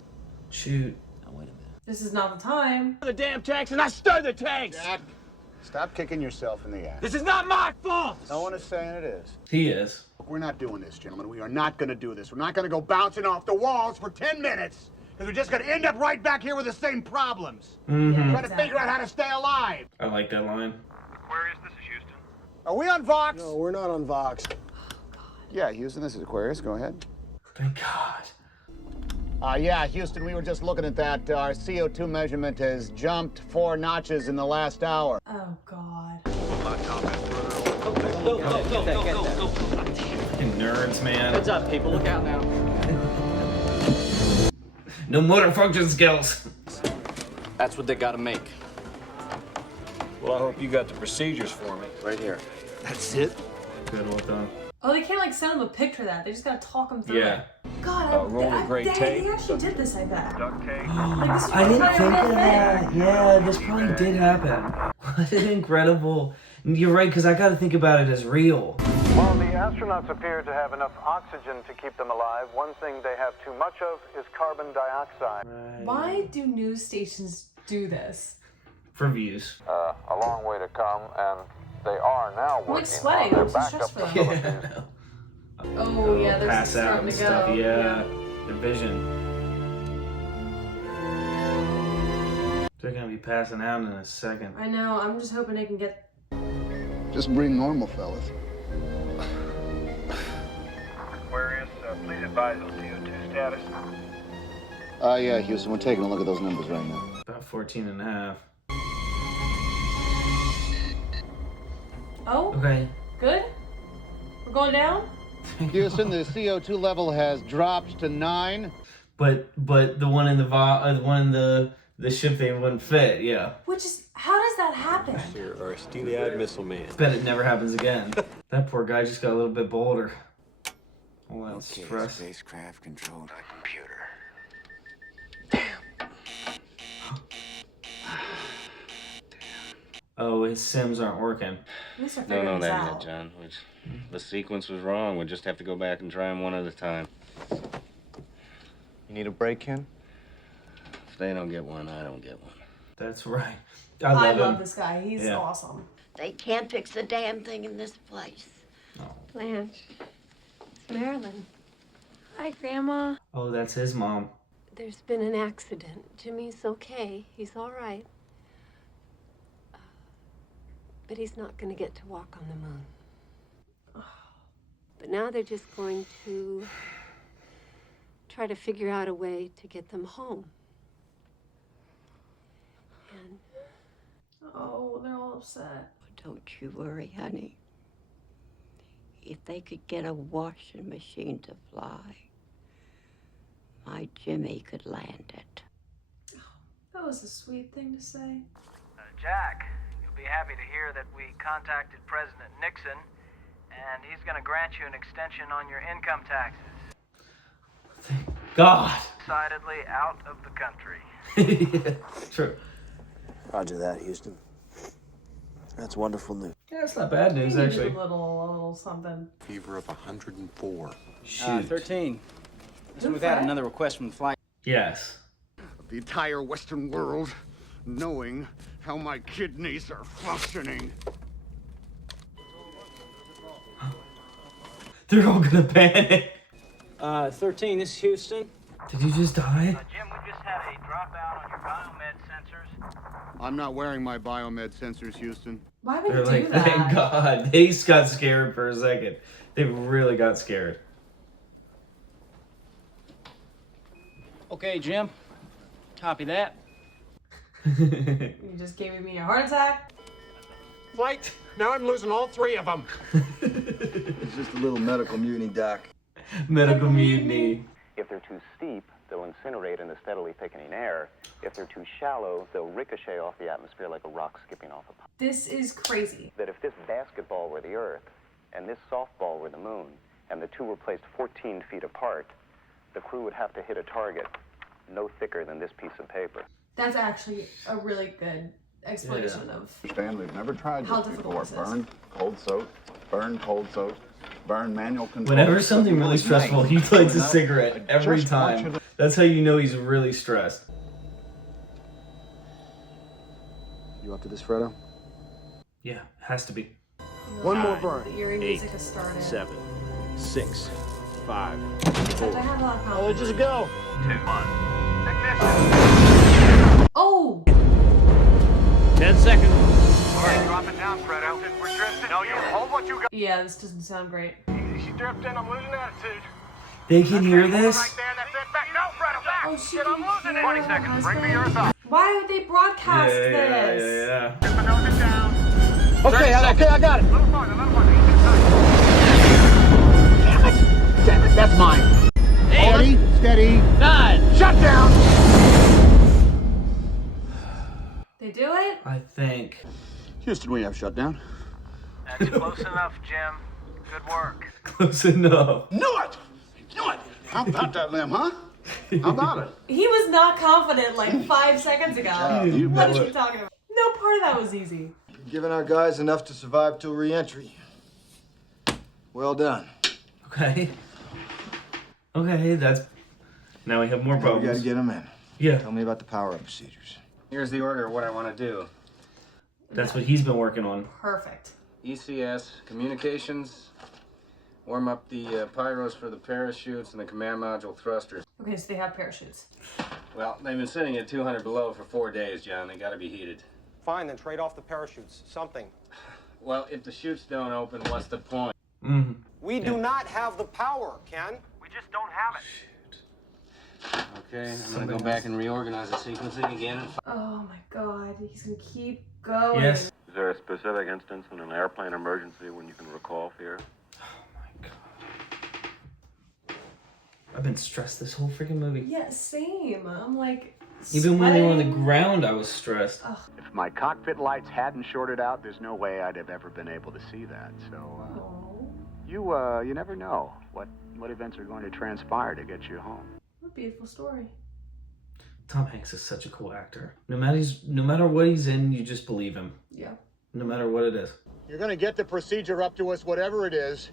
Shoot. Now, wait a minute. This is not the time. The damn tanks, and I stirred the tanks. Jack, stop kicking yourself in the ass. This is not my fault. No one is saying it is. He is. We're not doing this, gentlemen. We are not going to do this. We're not going to go bouncing off the walls for 10 minutes. Because we're just going to end up right back here with the same problems. Mm-hmm. Trying to figure out how to stay alive. I like that line. Aquarius, this is Houston. Are we on Vox? No, we're not on Vox. Yeah, Houston, this is Aquarius. Go ahead. Thank God. Yeah, Houston, we were just looking at that. Our CO2 measurement has jumped 4 notches in the last hour. Oh god. Fucking nerds, man. Heads up, people. Look out now. No motor function skills. That's what they gotta make. Well, I hope you got the procedures for me. Right here. That's it. Good, well done. Oh, they can't like send them a picture of that. They just gotta talk them through Yeah. it. God, roll of great tape. they actually did this like that. Duct tape. Like, this is I didn't probably think a real of thing. that. Yeah, this probably did happen. What an incredible. You're right, because I got to think about it as real. While the astronauts appear to have enough oxygen to keep them alive, one thing they have too much of is carbon dioxide. Why do news stations do this? For views. A long way to come, and they are now I'm like working sweating. on I'm their too backup stressed for them. facilities. Oh yeah, they're Pass out starting and to stuff. go. Yeah. Their vision. They're going to be passing out in a second. I know. I'm just hoping they can get. Just breathe normal, fellas. Aquarius, please advise on CO2 status. Yeah, Houston, we're taking a look at those numbers right now. About 14 and a half. Oh, Okay. good. We're going down. Houston, the CO2 level has dropped to 9. But the one in the one in the ship they wouldn't fit. Yeah. Which is how does that happen? You're a steely-eyed missile man. Bet it never happens again. That poor guy just got a little bit bolder. All that stress. Spacecraft controlled by computer. Oh, his sims aren't working. At least they're Don't figuring know this that out. yet, John. The sequence was wrong. We'll just have to go back and try them one at a time. You need a break, Ken? If they don't get one, I don't get one. That's right. I love him. this guy. He's Yeah. awesome. They can't fix the damn thing in this place. Blanche, it's Marilyn. Hi, Grandma. Oh, that's his mom. There's been an accident. Jimmy's okay. He's all right. But he's not going to get to walk on the moon. But now they're just going to try to figure out a way to get them home. And Oh, they're all upset. Don't you worry, honey. If they could get a washing machine to fly, my Jimmy could land it. That was a sweet thing to say. Jack, you'll be happy to hear that we contacted President Nixon, and he's gonna grant you an extension on your income taxes. God. Decidedly out of the country. Yeah, true. Roger that, Houston. That's wonderful news. Yeah, it's not bad news, He needed actually. a little something. Fever of 104. 13. Who, We've had Fred? another request from the flight. Yes. Of the entire Western world, knowing how my kidneys are functioning. They're all gonna panic. 13, this is Houston. Did you just die? Jim, we just had a dropout on your biomed sensors. I'm not wearing my biomed sensors, Houston. Why would They're you like, do that? thank God. They just got scared for a second. They really got scared. Okay, Jim. Copy that. You just gave me a heart attack. Flight, now I'm losing all three of them. It's just a little medical mutiny, Doc. Medical mutiny. If they're too steep, they'll incinerate in the steadily thickening air. If they're too shallow, they'll ricochet off the atmosphere like a rock skipping off a pond. This is crazy. That if this basketball were the Earth, and this softball were the moon, and the two were placed 14 feet apart, the crew would have to hit a target no thicker than this piece of paper. That's actually a really good explanation of Understand, we've never tried how this difficult before. this is. Burn, cold soak, burn, cold soak, burn, manual control. Whenever something really stressful, he lights a cigarette every time. That's how you know he's really stressed. You up to this, Fredo? Yeah, has to be. One more burn. The eerie music has started. 7, 6, 5, Except 4. I have a lot of Oh, confidence. just go. 2, 1. Oh! 10 seconds. Alright, drop it down, Fredo. We're drifting. No, you hold what you got. Yeah, this doesn't sound great. Easy, drifting. I'm losing attitude. They can hear this? Right there, that's it. Back. No, Fredo, back. Oh, she Shit, I'm can losing it. hear 20 her seconds. Bring me husband. yours up. Why would they broadcast this? Yeah. Get the nose it down. Okay, I got it. A little farther, Damn it, that's mine. Steady, steady. 9. Shut down. They do it? I think. Houston, we have shut down. That's close enough, Jim. Good work. Close enough. Knew it! Knew it! How about that limb, huh? How about it? He was not confident like 5 seconds ago. You What bet. is he talking about? No part of that was easy. Giving our guys enough to survive till re-entry. Well done. Okay. Okay, that's... Now we have more Now we problems. gotta get them in. Yeah. Tell me about the power-up procedures. Here's the order of what I want to do. That's what he's been working on. Perfect. ECS, communications, warm up the pyros for the parachutes and the command module thrusters. Okay, so they have parachutes. Well, they've been sitting at 200 below for 4 days, John. They got to be heated. Fine, then trade off the parachutes. Something. Well, if the chutes don't open, what's the point? Mm-hmm. We do not have the power, Ken. We just don't have it. Okay, I'm going to go back and reorganize the sequencing again. Oh my god, he's gonna keep going. Yes. Is there a specific instance in an airplane emergency when you can recall fear? I've been stressed this whole freaking movie. Yeah, same. I'm like, Even when they were on the sweating. ground, I was stressed. Ugh. If my cockpit lights hadn't shorted out, there's no way I'd have ever been able to see that. So, you never know what events are going to transpire to get you home. What a beautiful story. Tom Hanks is such a cool actor. No matter what he's in, you just believe him. Yeah. No matter what it is. You're gonna get the procedure up to us, whatever it is.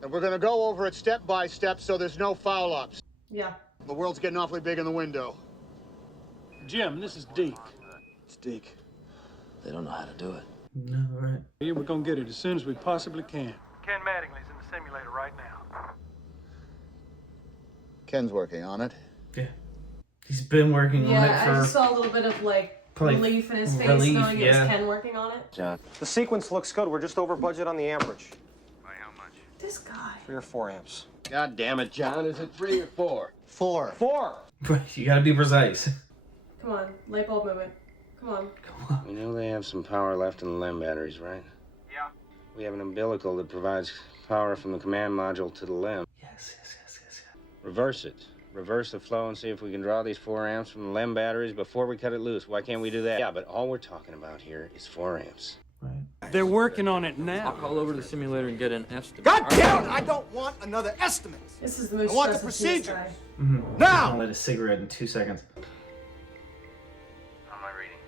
And we're gonna go over it step by step so there's no foul-ups. Yeah. The world's getting awfully big in the window. Jim, this is Deke. It's Deke. They don't know how to do it. No, right. Here, we're gonna get it as soon as we possibly can. Ken Mattingly's in the simulator right now. Ken's working on it. Yeah. He's been working on it Yeah, for... I just saw a little bit of like Probably relief in his face relief, knowing it was yeah. Ken working on it. John. The sequence looks good. We're just over budget on the amperage. By how much? This guy. 3 or 4 amps. God damn it, John. Is it 3 or 4? 4. 4! Right, you gotta be precise. Come on, light bulb moment. Come on. We know they have some power left in the LEM batteries, right? Yeah. We have an umbilical that provides power from the command module to the LEM. Yes. Reverse it. Reverse the flow and see if we can draw these 4 amps from the LEM batteries before we cut it loose. Why can't we do that? Yeah, but all we're talking about here is 4 amps. They're working on it now. I'll call over to the simulator and get an estimate. God damn it! I don't want another estimate. This is the most I want the stressful piece, procedure. guy. Now! I'll light a cigarette in 2 seconds. How am I reading?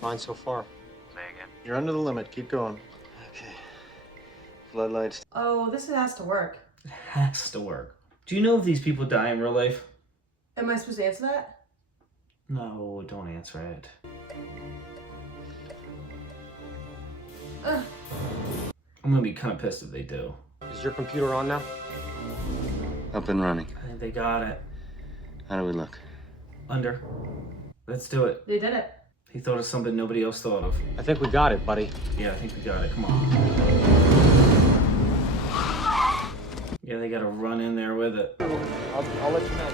Fine so far. Say again. You're under the limit. Keep going. Okay. Floodlights. Oh, this has to work. It has to work. Do you know if these people die in real life? Am I supposed to answer that? No, don't answer it. Ugh. I'm gonna be kind of pissed if they do. Is your computer on now? Up and running. I think they got it. How do we look? Under. Let's do it. They did it. He thought of something nobody else thought of. I think we got it, buddy. Yeah, I think we got it. Come on. Yeah, they gotta run in there with it. I'll let you know.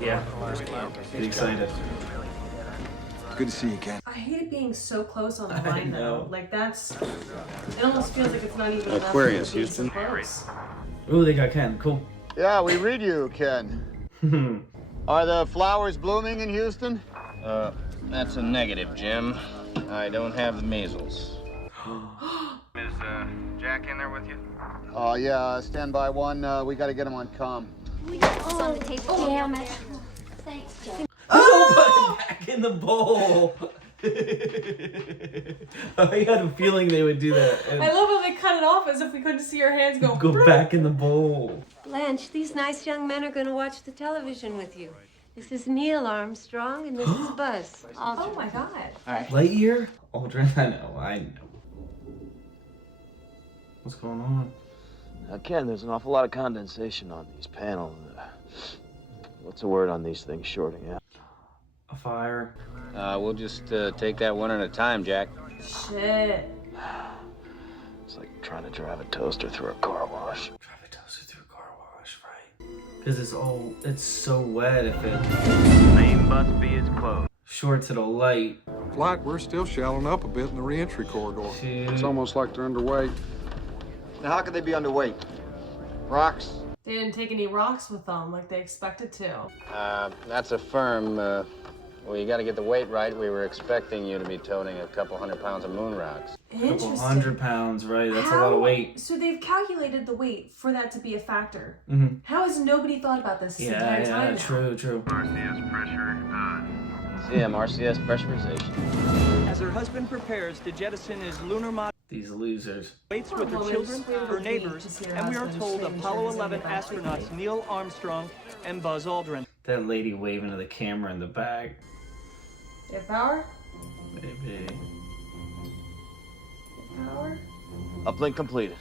Yeah. Get excited. Good to see you, Ken. I hate it being so close on the line, know. though. Like, that's... It almost feels like it's not even enough. Aquarius, to be so Houston. close. Ooh, they got Ken. Cool. Yeah, we read you, Ken. Are the flowers blooming in Houston? That's a negative, Jim. I don't have the measles. Is Jack in there with you? Oh, yeah, stand by one. We got to get him on comm. We got this on the table. Damn it. Thanks, Jeff. Oh, put it back in the bowl. I had a feeling they would do that. And I love how they cut it off as if we couldn't see our hands go... go back in the bowl. Blanche, these nice young men are going to watch the television with you. This is Neil Armstrong, and this is Buzz. Oh my god. All right. Lightyear? Aldrin? I know. What's going on? Now, Ken, there's an awful lot of condensation on these panels. What's the word on these things shorting out? A fire. We'll just take that one at a time, Jack. Shit. It's like trying to drive a toaster through a car wash. Drive a toaster through a car wash, right? Because it's so wet if it... Main bus B is closed. Shorts at a light. Flight, we're still shallow up a bit in the re-entry corridor. Shoot. It's almost like they're underway. Now, how could they be underweight? Rocks? They didn't take any rocks with them like they expected to. That's a firm. Well, you got to get the weight right. We were expecting you to be toting a couple 100 pounds of moon rocks. Interesting. 100 pounds, right? That's a lot of weight. So they've calculated the weight for that to be a factor. Mm-hmm. How has nobody thought about this entire time? Yeah, true. RCS pressure. RCS pressurization. As her husband prepares to jettison his lunar module These losers. waits with her children, her neighbors, and we are told Apollo 11 astronauts Neil Armstrong and Buzz Aldrin. That lady waving to the camera in the back. They have power? Maybe. Power? Uplink completed.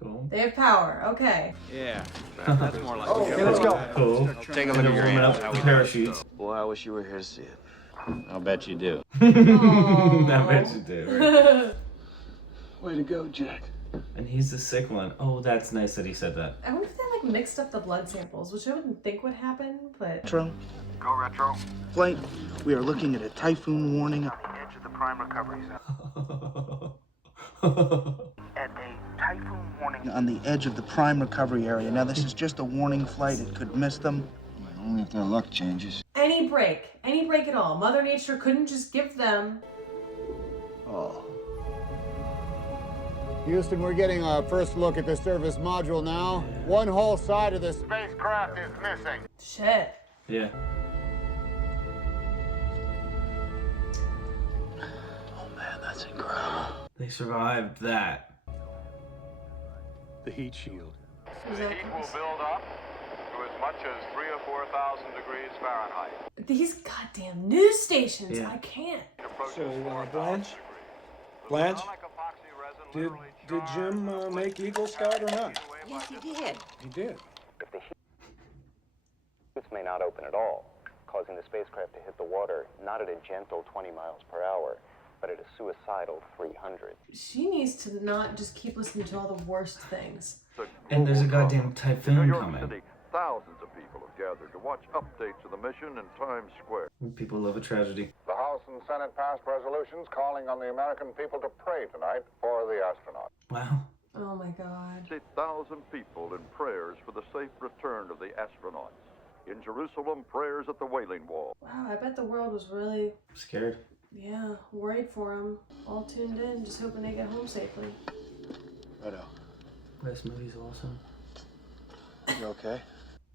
Cool. They have power. Okay. Yeah, that's more like Okay, let's go. Cool. Take a look at your warming hands. up the parachutes. Boy, I wish you were here to see it. I'll bet you do. I bet you did, right? Way to go, Jack. And he's the sick one. Oh, that's nice that he said that. I wonder if they like mixed up the blood samples, which I wouldn't think would happen, but... Retro. Go retro. Flight, we are looking at a typhoon warning. On the edge of the prime recovery zone. At a typhoon warning. On the edge of the prime recovery area. Now, this is just a warning flight. It could miss them. Only if their luck changes. Any break at all. Mother Nature couldn't just give them... Oh. Houston, we're getting a first look at the service module now. One whole side of the spacecraft is missing. Shit. Yeah. Oh, man, that's incredible. They survived that. The heat shield. The heat will build up to as much as 3,000 or 4,000 degrees Fahrenheit. These goddamn news stations. Yeah. I can't. So, Blanche? Did Jim make Eagle Scout or not? Yes, he did. He did. If the heat may not open at all, causing the spacecraft to hit the water not at a gentle 20 miles per hour, but at a suicidal 300. She needs to not just keep listening to all the worst things. And there's a goddamn typhoon coming. Thousands of people have gathered to watch updates of the mission in Times Square. People love a tragedy. The House and Senate passed resolutions calling on the American people to pray tonight for the astronauts. Wow. Oh my god. 60,000 people in prayers for the safe return of the astronauts. In Jerusalem, prayers at the Wailing Wall. Wow, I bet the world was really... Scared. Yeah, worried for him. All tuned in, just hoping they get home safely. Righto. This movie's awesome. You okay?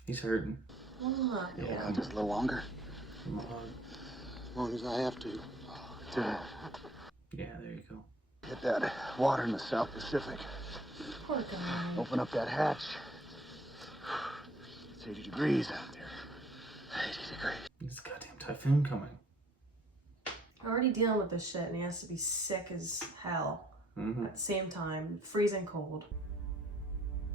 He's hurting. Yeah, just a little longer. Come on. As long as I have to. Yeah, there you go. Hit that water in the South Pacific. Poor guy. Open up that hatch. It's 80 degrees out there. 80 degrees. This goddamn typhoon coming. Already dealing with this shit, and he has to be sick as hell at the same time, freezing cold.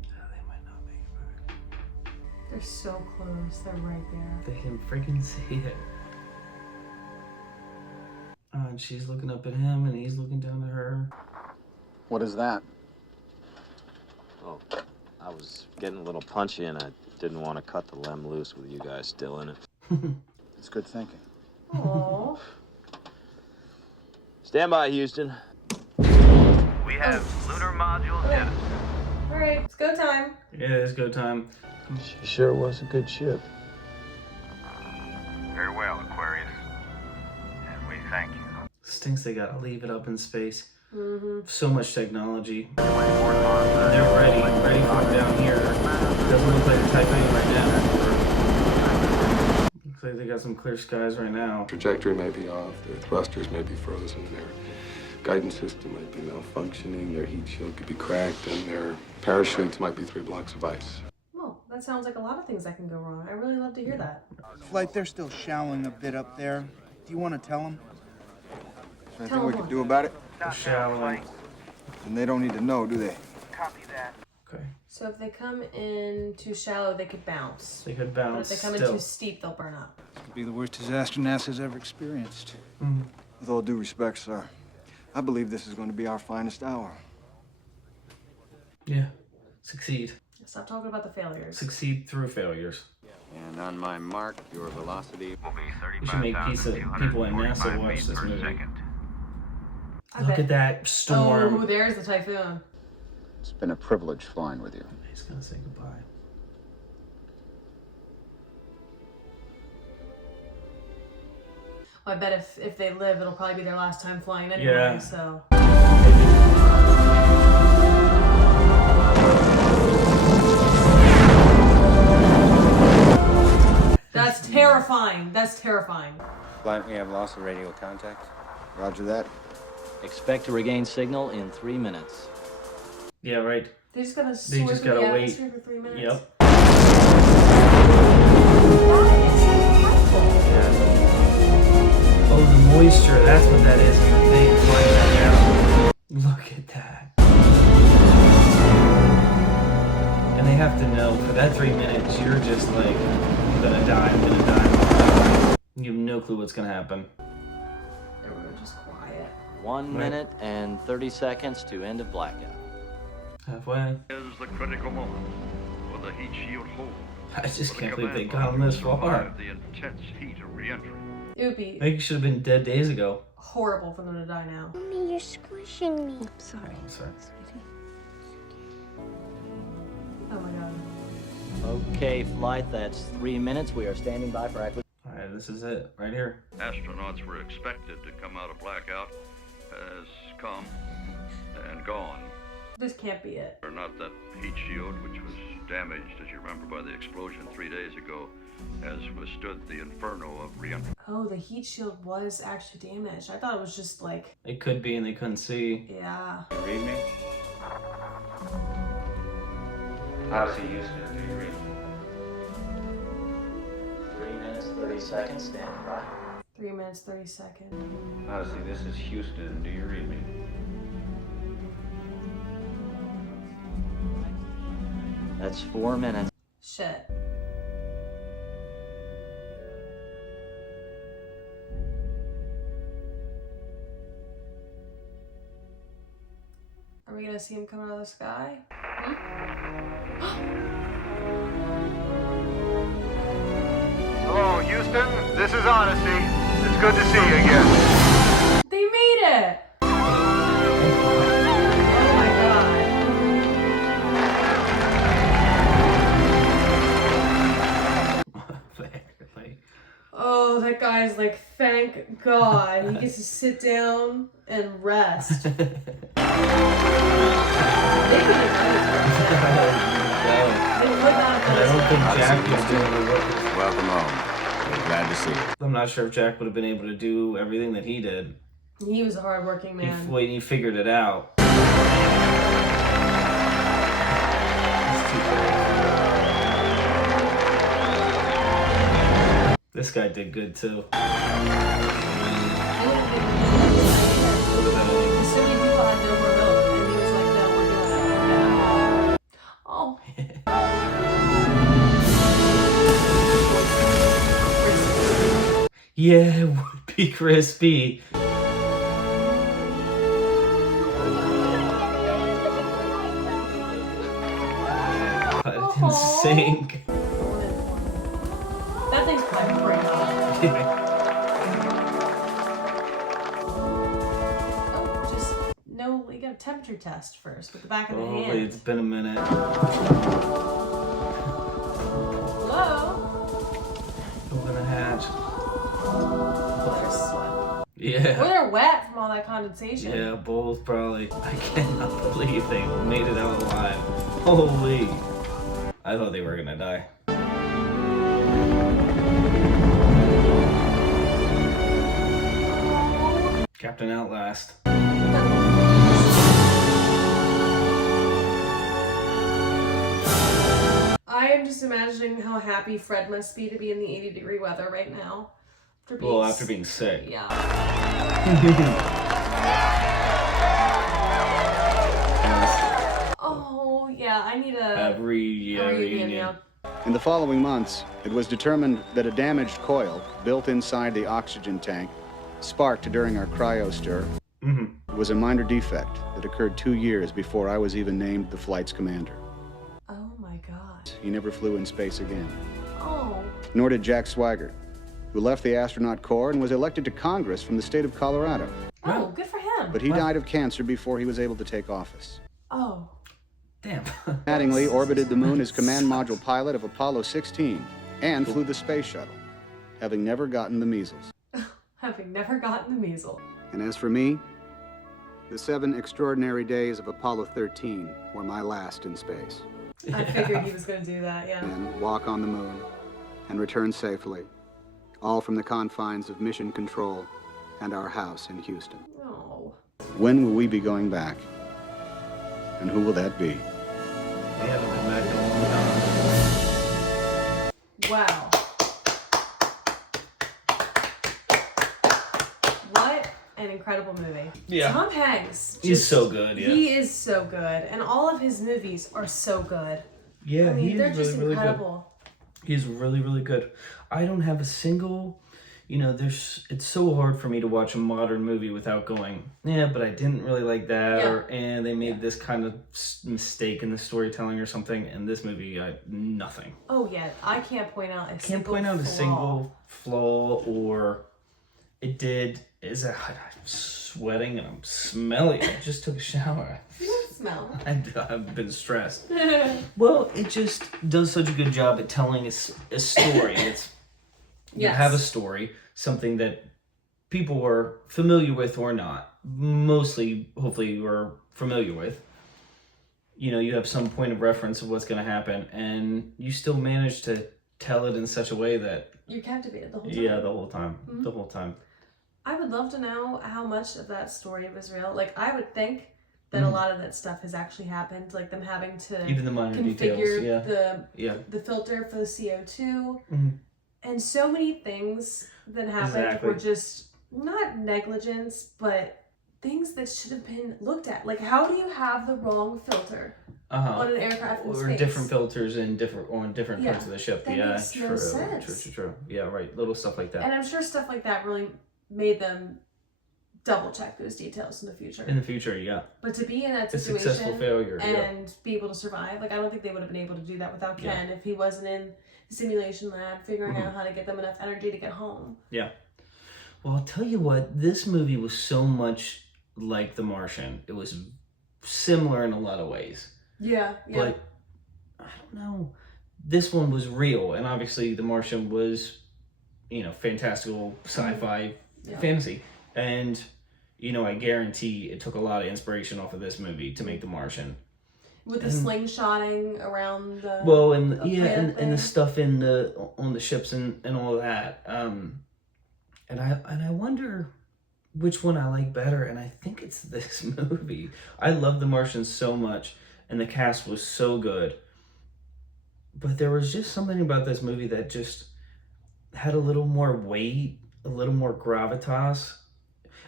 They might not make it back. They're so close. They're right there. They can freaking see it. And she's looking up at him, and he's looking down at her. What is that? Oh, I was getting a little punchy, and I didn't want to cut the lem loose with you guys still in it. It's good thinking. Aww. Stand by, Houston. We have lunar module Genesis. Alright, it's go time. Yeah, it's go time. She sure was a good ship. Very well, Aquarius. And we thank you. Stinks they gotta leave it up in space. Mm-hmm. So much technology. And they're ready for it down here. Doesn't look like a typhoon right now. Looks like they got some clear skies right now. Trajectory may be off, their thrusters may be frozen, their guidance system might be malfunctioning, their heat shield could be cracked, and their parachutes might be 3 blocks of ice. Well, that sounds like a lot of things that can go wrong. I really love to hear that. Flight, they're still showering a bit up there. Do you want to tell them? Is there anything we can do about it? Showering. And they don't need to know, do they? Copy that. Okay. So if they come in too shallow, they could bounce. They could But bounce. if they come in too steep, they'll burn up. This could be the worst disaster NASA's ever experienced. With all due respect, sir, I believe this is going to be our finest hour. Yeah. Succeed. Stop talking about the failures. Succeed through failures. And on my mark, your velocity will be We should make people in NASA watch this movie. Second. Look at that storm. Oh, there's the typhoon. It's been a privilege flying with you. He's gonna say goodbye. Well, I bet if they live, it'll probably be their last time flying anyway, Yeah. so. That's terrifying. That's terrifying. Flight, we have loss of radio contact. Roger that. Expect to regain signal in 3 minutes. Yeah, right. They just gotta They swim just through the gotta wait. atmosphere for 3 minutes. Yep. Oh, the moisture. That's what that is in the thing. Flying that down. Look at that. And they have to know for that 3 minutes, you're just like, I'm gonna die. I'm gonna die. You have no clue what's gonna happen. Everyone just quiet. 1 minute and 30 seconds to end of blackout. Halfway. Is the critical moment for the heat shield hold. I just can't believe they got them this far. The intense heat of re-entry. It would be Maybe should have been dead days ago. horrible for them to die now. Mommy, you're squishing me. I'm sorry. I'm sorry. Oh my god. Okay, flight, that's 3 minutes. We are standing by for acquisition. Alright, this is it. Right here. Astronauts were expected to come out of blackout, has come and gone. This can't be it. Or not that heat shield, which was damaged, as you remember, by the explosion 3 days ago, has withstood the inferno of re-entry. Oh, the heat shield was actually damaged. I thought it was just like... It could be and they couldn't see. Yeah. You read me? Odyssey, Houston, do you read? 3 minutes, 30 seconds, standing by. 3 minutes, 30 seconds. Odyssey, this is Houston. Do you read me? That's 4 minutes. Shit. Are we gonna see him come out of the sky? Hello, Houston. This is Odyssey. It's good to see you again. They made it! Oh my god. Like, Oh Oh, that guy's like, thank God. He gets to sit down and rest. They could I don't think Jack was doing the work. Welcome home. We're glad to see you. I'm not sure if Jack would have been able to do everything that he did. He was a hardworking man. He figured it out. This guy did good too. Oh. Yeah, it would be crispy. But it didn't sink. That thing's quite crazy. Oh, just no. We got a temperature test first with the back of the hand. It's been a minute. Hello. Open the hatch. Oh, Yeah. or they're wet from all that condensation. Yeah, both probably. I cannot believe they made it out alive. Holy. I thought they were gonna die. Captain Outlast. I am just imagining how happy Fred must be to be in the 80-degree weather right now. After being sick. Yeah. Oh, yeah, I need a reunion. Yeah. In the following months, it was determined that a damaged coil built inside the oxygen tank sparked during our cryo stir. It was a minor defect that occurred 2 years before I was even named the flight's commander. Oh my God. He never flew in space again. Oh. Nor did Jack Swigert, who left the astronaut corps and was elected to Congress from the state of Colorado. Oh, good for him. But he died of cancer before he was able to take office. Oh. Damn. Mattingly orbited the moon as command module pilot of Apollo 16 and flew the space shuttle, having never gotten the measles. Having never gotten the measles. And as for me, the 7 extraordinary days of Apollo 13 were my last in space. I figured he was going to do that, yeah. And walk on the moon and return safely, all from the confines of Mission Control and our house in Houston. Oh. When will we be going back? And who will that be? We haven't been back in a long time. Wow. What an incredible movie. Yeah. Tom Hanks. He's so good, yeah. He is so good. And all of his movies are so good. Yeah, I mean, he's they're really, just really incredible. good. He's really, really good. I don't have a single, it's so hard for me to watch a modern movie without going, yeah, but I didn't really like that, and they made this kind of mistake in the storytelling or something, and this movie, nothing. Oh, yeah. I can't point out a single flaw, or I'm sweating and I'm smelly. I just took a shower. You don't smell. I've been stressed. Well, it just does such a good job at telling a story. You have a story, something that people are familiar with or not. Mostly, hopefully, you are familiar with. You have some point of reference of what's going to happen, and you still manage to tell it in such a way that you're captivated the whole time. Yeah, the whole time. Mm-hmm. The whole time. I would love to know how much of that story was real. Like, I would think that a lot of that stuff has actually happened, like them having to even the minor configure details, the filter for the CO2, Mhm. and so many things that happened were just not negligence, but things that should have been looked at. Like, how do you have the wrong filter on an aircraft in or space? different filters in different parts of the ship? That makes no sense. True. Yeah, right. Little stuff like that. And I'm sure stuff like that really made them double check those details in the future. In the future, yeah. But to be in that A situation successful failure, and be able to survive, like, I don't think they would have been able to do that without Ken if he wasn't in the simulation lab figuring out how to get them enough energy to get home. Yeah. Well, I'll tell you what, this movie was so much like The Martian. It was similar in a lot of ways. Yeah. But, I don't know, this one was real, and obviously The Martian was, fantastical sci-fi fantasy. And, I guarantee it took a lot of inspiration off of this movie to make The Martian. With the slingshotting around the and the stuff on the ships and all that. And I wonder which one I like better, and I think it's this movie. I love The Martian so much, and the cast was so good. But there was just something about this movie that just had a little more weight, a little more gravitas.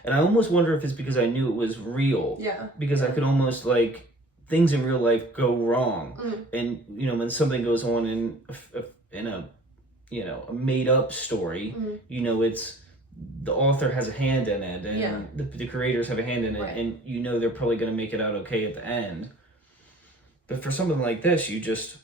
And I almost wonder if it's because I knew it was real. Yeah. Because I could almost, like, things in real life go wrong. And, when something goes on in a made-up story, it's the author has a hand in it, and the creators have a hand in it, and they're probably going to make it out okay at the end. But for something like this, that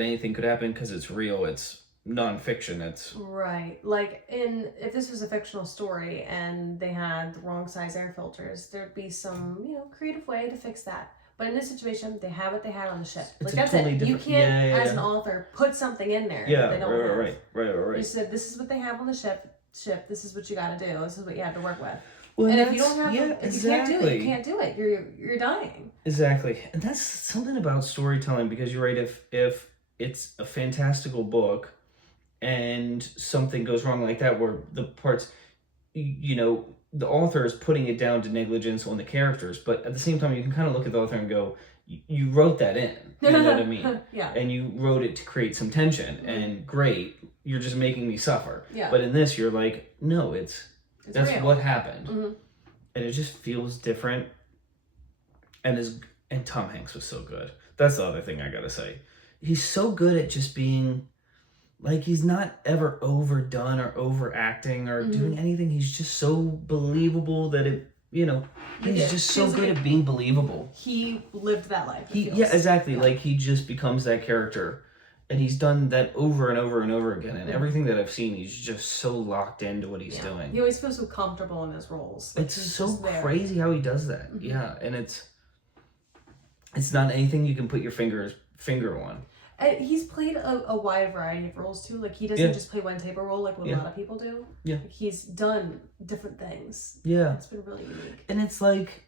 anything could happen because it's real. It's nonfiction. It's right. Like if this was a fictional story and they had the wrong size air filters, there'd be some creative way to fix that. But in this situation, they have what they had on the ship. Like that's totally it. You can't, as an author, put something in there. Yeah, that they don't right. You said this is what they have on the ship. This is what you got to do. This is what you have to work with. Well, and if you don't have, if you can't do it, you can't do it. You're dying. Exactly, and that's something about storytelling, because you're right. If it's a fantastical book, and something goes wrong like that, where the parts, the author is putting it down to negligence on the characters, but at the same time, you can kind of look at the author and go, you wrote that in. You know what I mean? Yeah. And you wrote it to create some tension, and great, you're just making me suffer. Yeah. But in this, you're like, no, that's real. what happened. And it just feels different. And Tom Hanks was so good. That's the other thing I gotta say. He's so good at just being, like, he's not ever overdone or overacting or doing anything. He's just so believable that he's just so good at being believable. He lived that life. Yeah, exactly. Yeah. Like, he just becomes that character. And he's done that over and over and over again. And everything that I've seen, he's just so locked into what he's doing. He always feels so comfortable in his roles. Like, it's so crazy how he does that. Yeah, and it's not anything you can put your finger on. He's played a wide variety of roles too. Like, he doesn't just play one type of role like what a lot of people do. Yeah. Like, he's done different things. Yeah. It's been really unique. And it's like,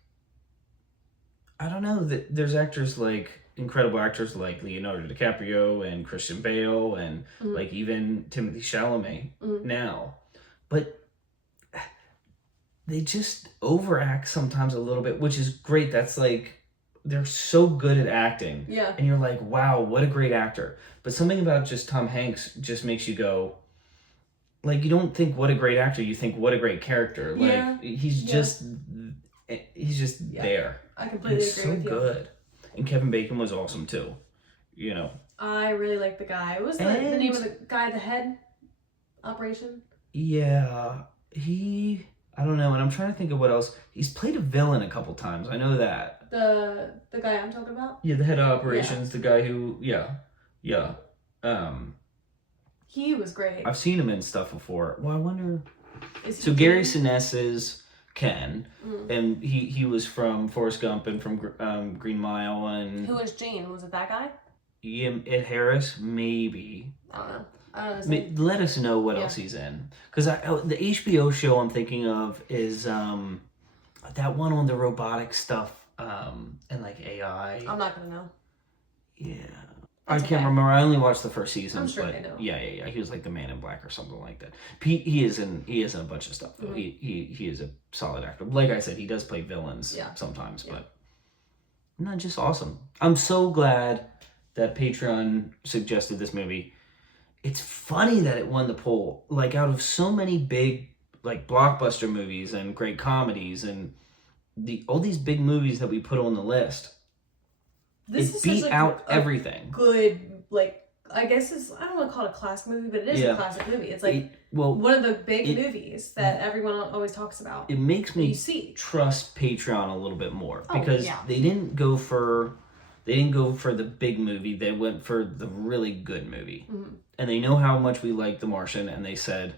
I don't know, that there's actors like, incredible actors like Leonardo DiCaprio and Christian Bale and like even Timothée Chalamet now. But they just overact sometimes a little bit, which is great. That's like, they're so good at acting. Yeah. And you're like, wow, what a great actor. But something about just Tom Hanks just makes you go, like, you don't think what a great actor, you think what a great character. Like, he's just there. I completely agree with you. So good. And Kevin Bacon was awesome too. I really like the guy. What was the name of the guy, the head operation? Yeah. I don't know, and I'm trying to think of what else. He's played a villain a couple times. I know that. The guy I'm talking about? Yeah, the head of operations, the guy who he was great. I've seen him in stuff before. Well, I wonder. So Gary Sinise is Ken, and he was from Forrest Gump and from Green Mile, and who was Gene? Was it that guy? Ed Harris, maybe. I don't know. Let us know what else he's in, because the HBO show I'm thinking of is that one on the robotic stuff and like AI. I'm not gonna know. Yeah. I can't remember. I only watched the first season. I'm sure but I know. Yeah. He was like the Man in Black or something like that. He is in a bunch of stuff though. He is a solid actor. Like I said, he does play villains sometimes, but not just awesome. I'm so glad that Patreon suggested this movie. It's funny that it won the poll. Like, out of so many big, like, blockbuster movies and great comedies and all these big movies that we put on the list, it beat out everything. Good, like, I guess I don't want to call it a classic movie, but it is a classic movie. It's like one of the big movies that everyone always talks about. It makes me trust Patreon a little bit more because they didn't go for the big movie. They went for the really good movie. And they know how much we like The Martian, and they said,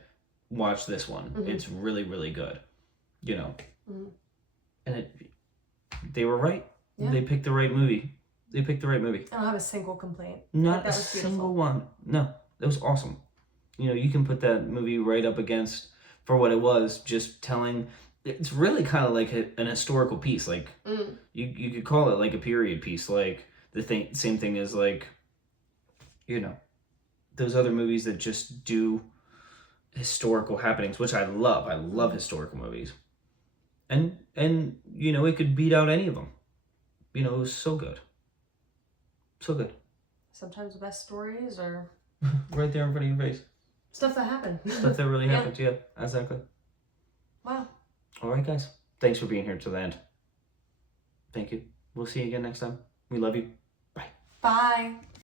watch this one. It's really, really good. And they were right. Yeah. They picked the right movie. I don't have a single complaint. Not a single one. No, that was awesome. You know, you can put that movie right up against, for what it was, just telling. It's really kind of like an historical piece. Like you could call it like a period piece. Like same thing as like, you know, those other movies that just do historical happenings, which I love. I love historical movies, and you know, it could beat out any of them. You know, it was so good, so good. Sometimes the best stories are right there in front of your face. Stuff that happened. Stuff that really happened. Yeah, exactly. Wow. All right, guys. Thanks for being here to the end. Thank you. We'll see you again next time. We love you. Bye. Bye.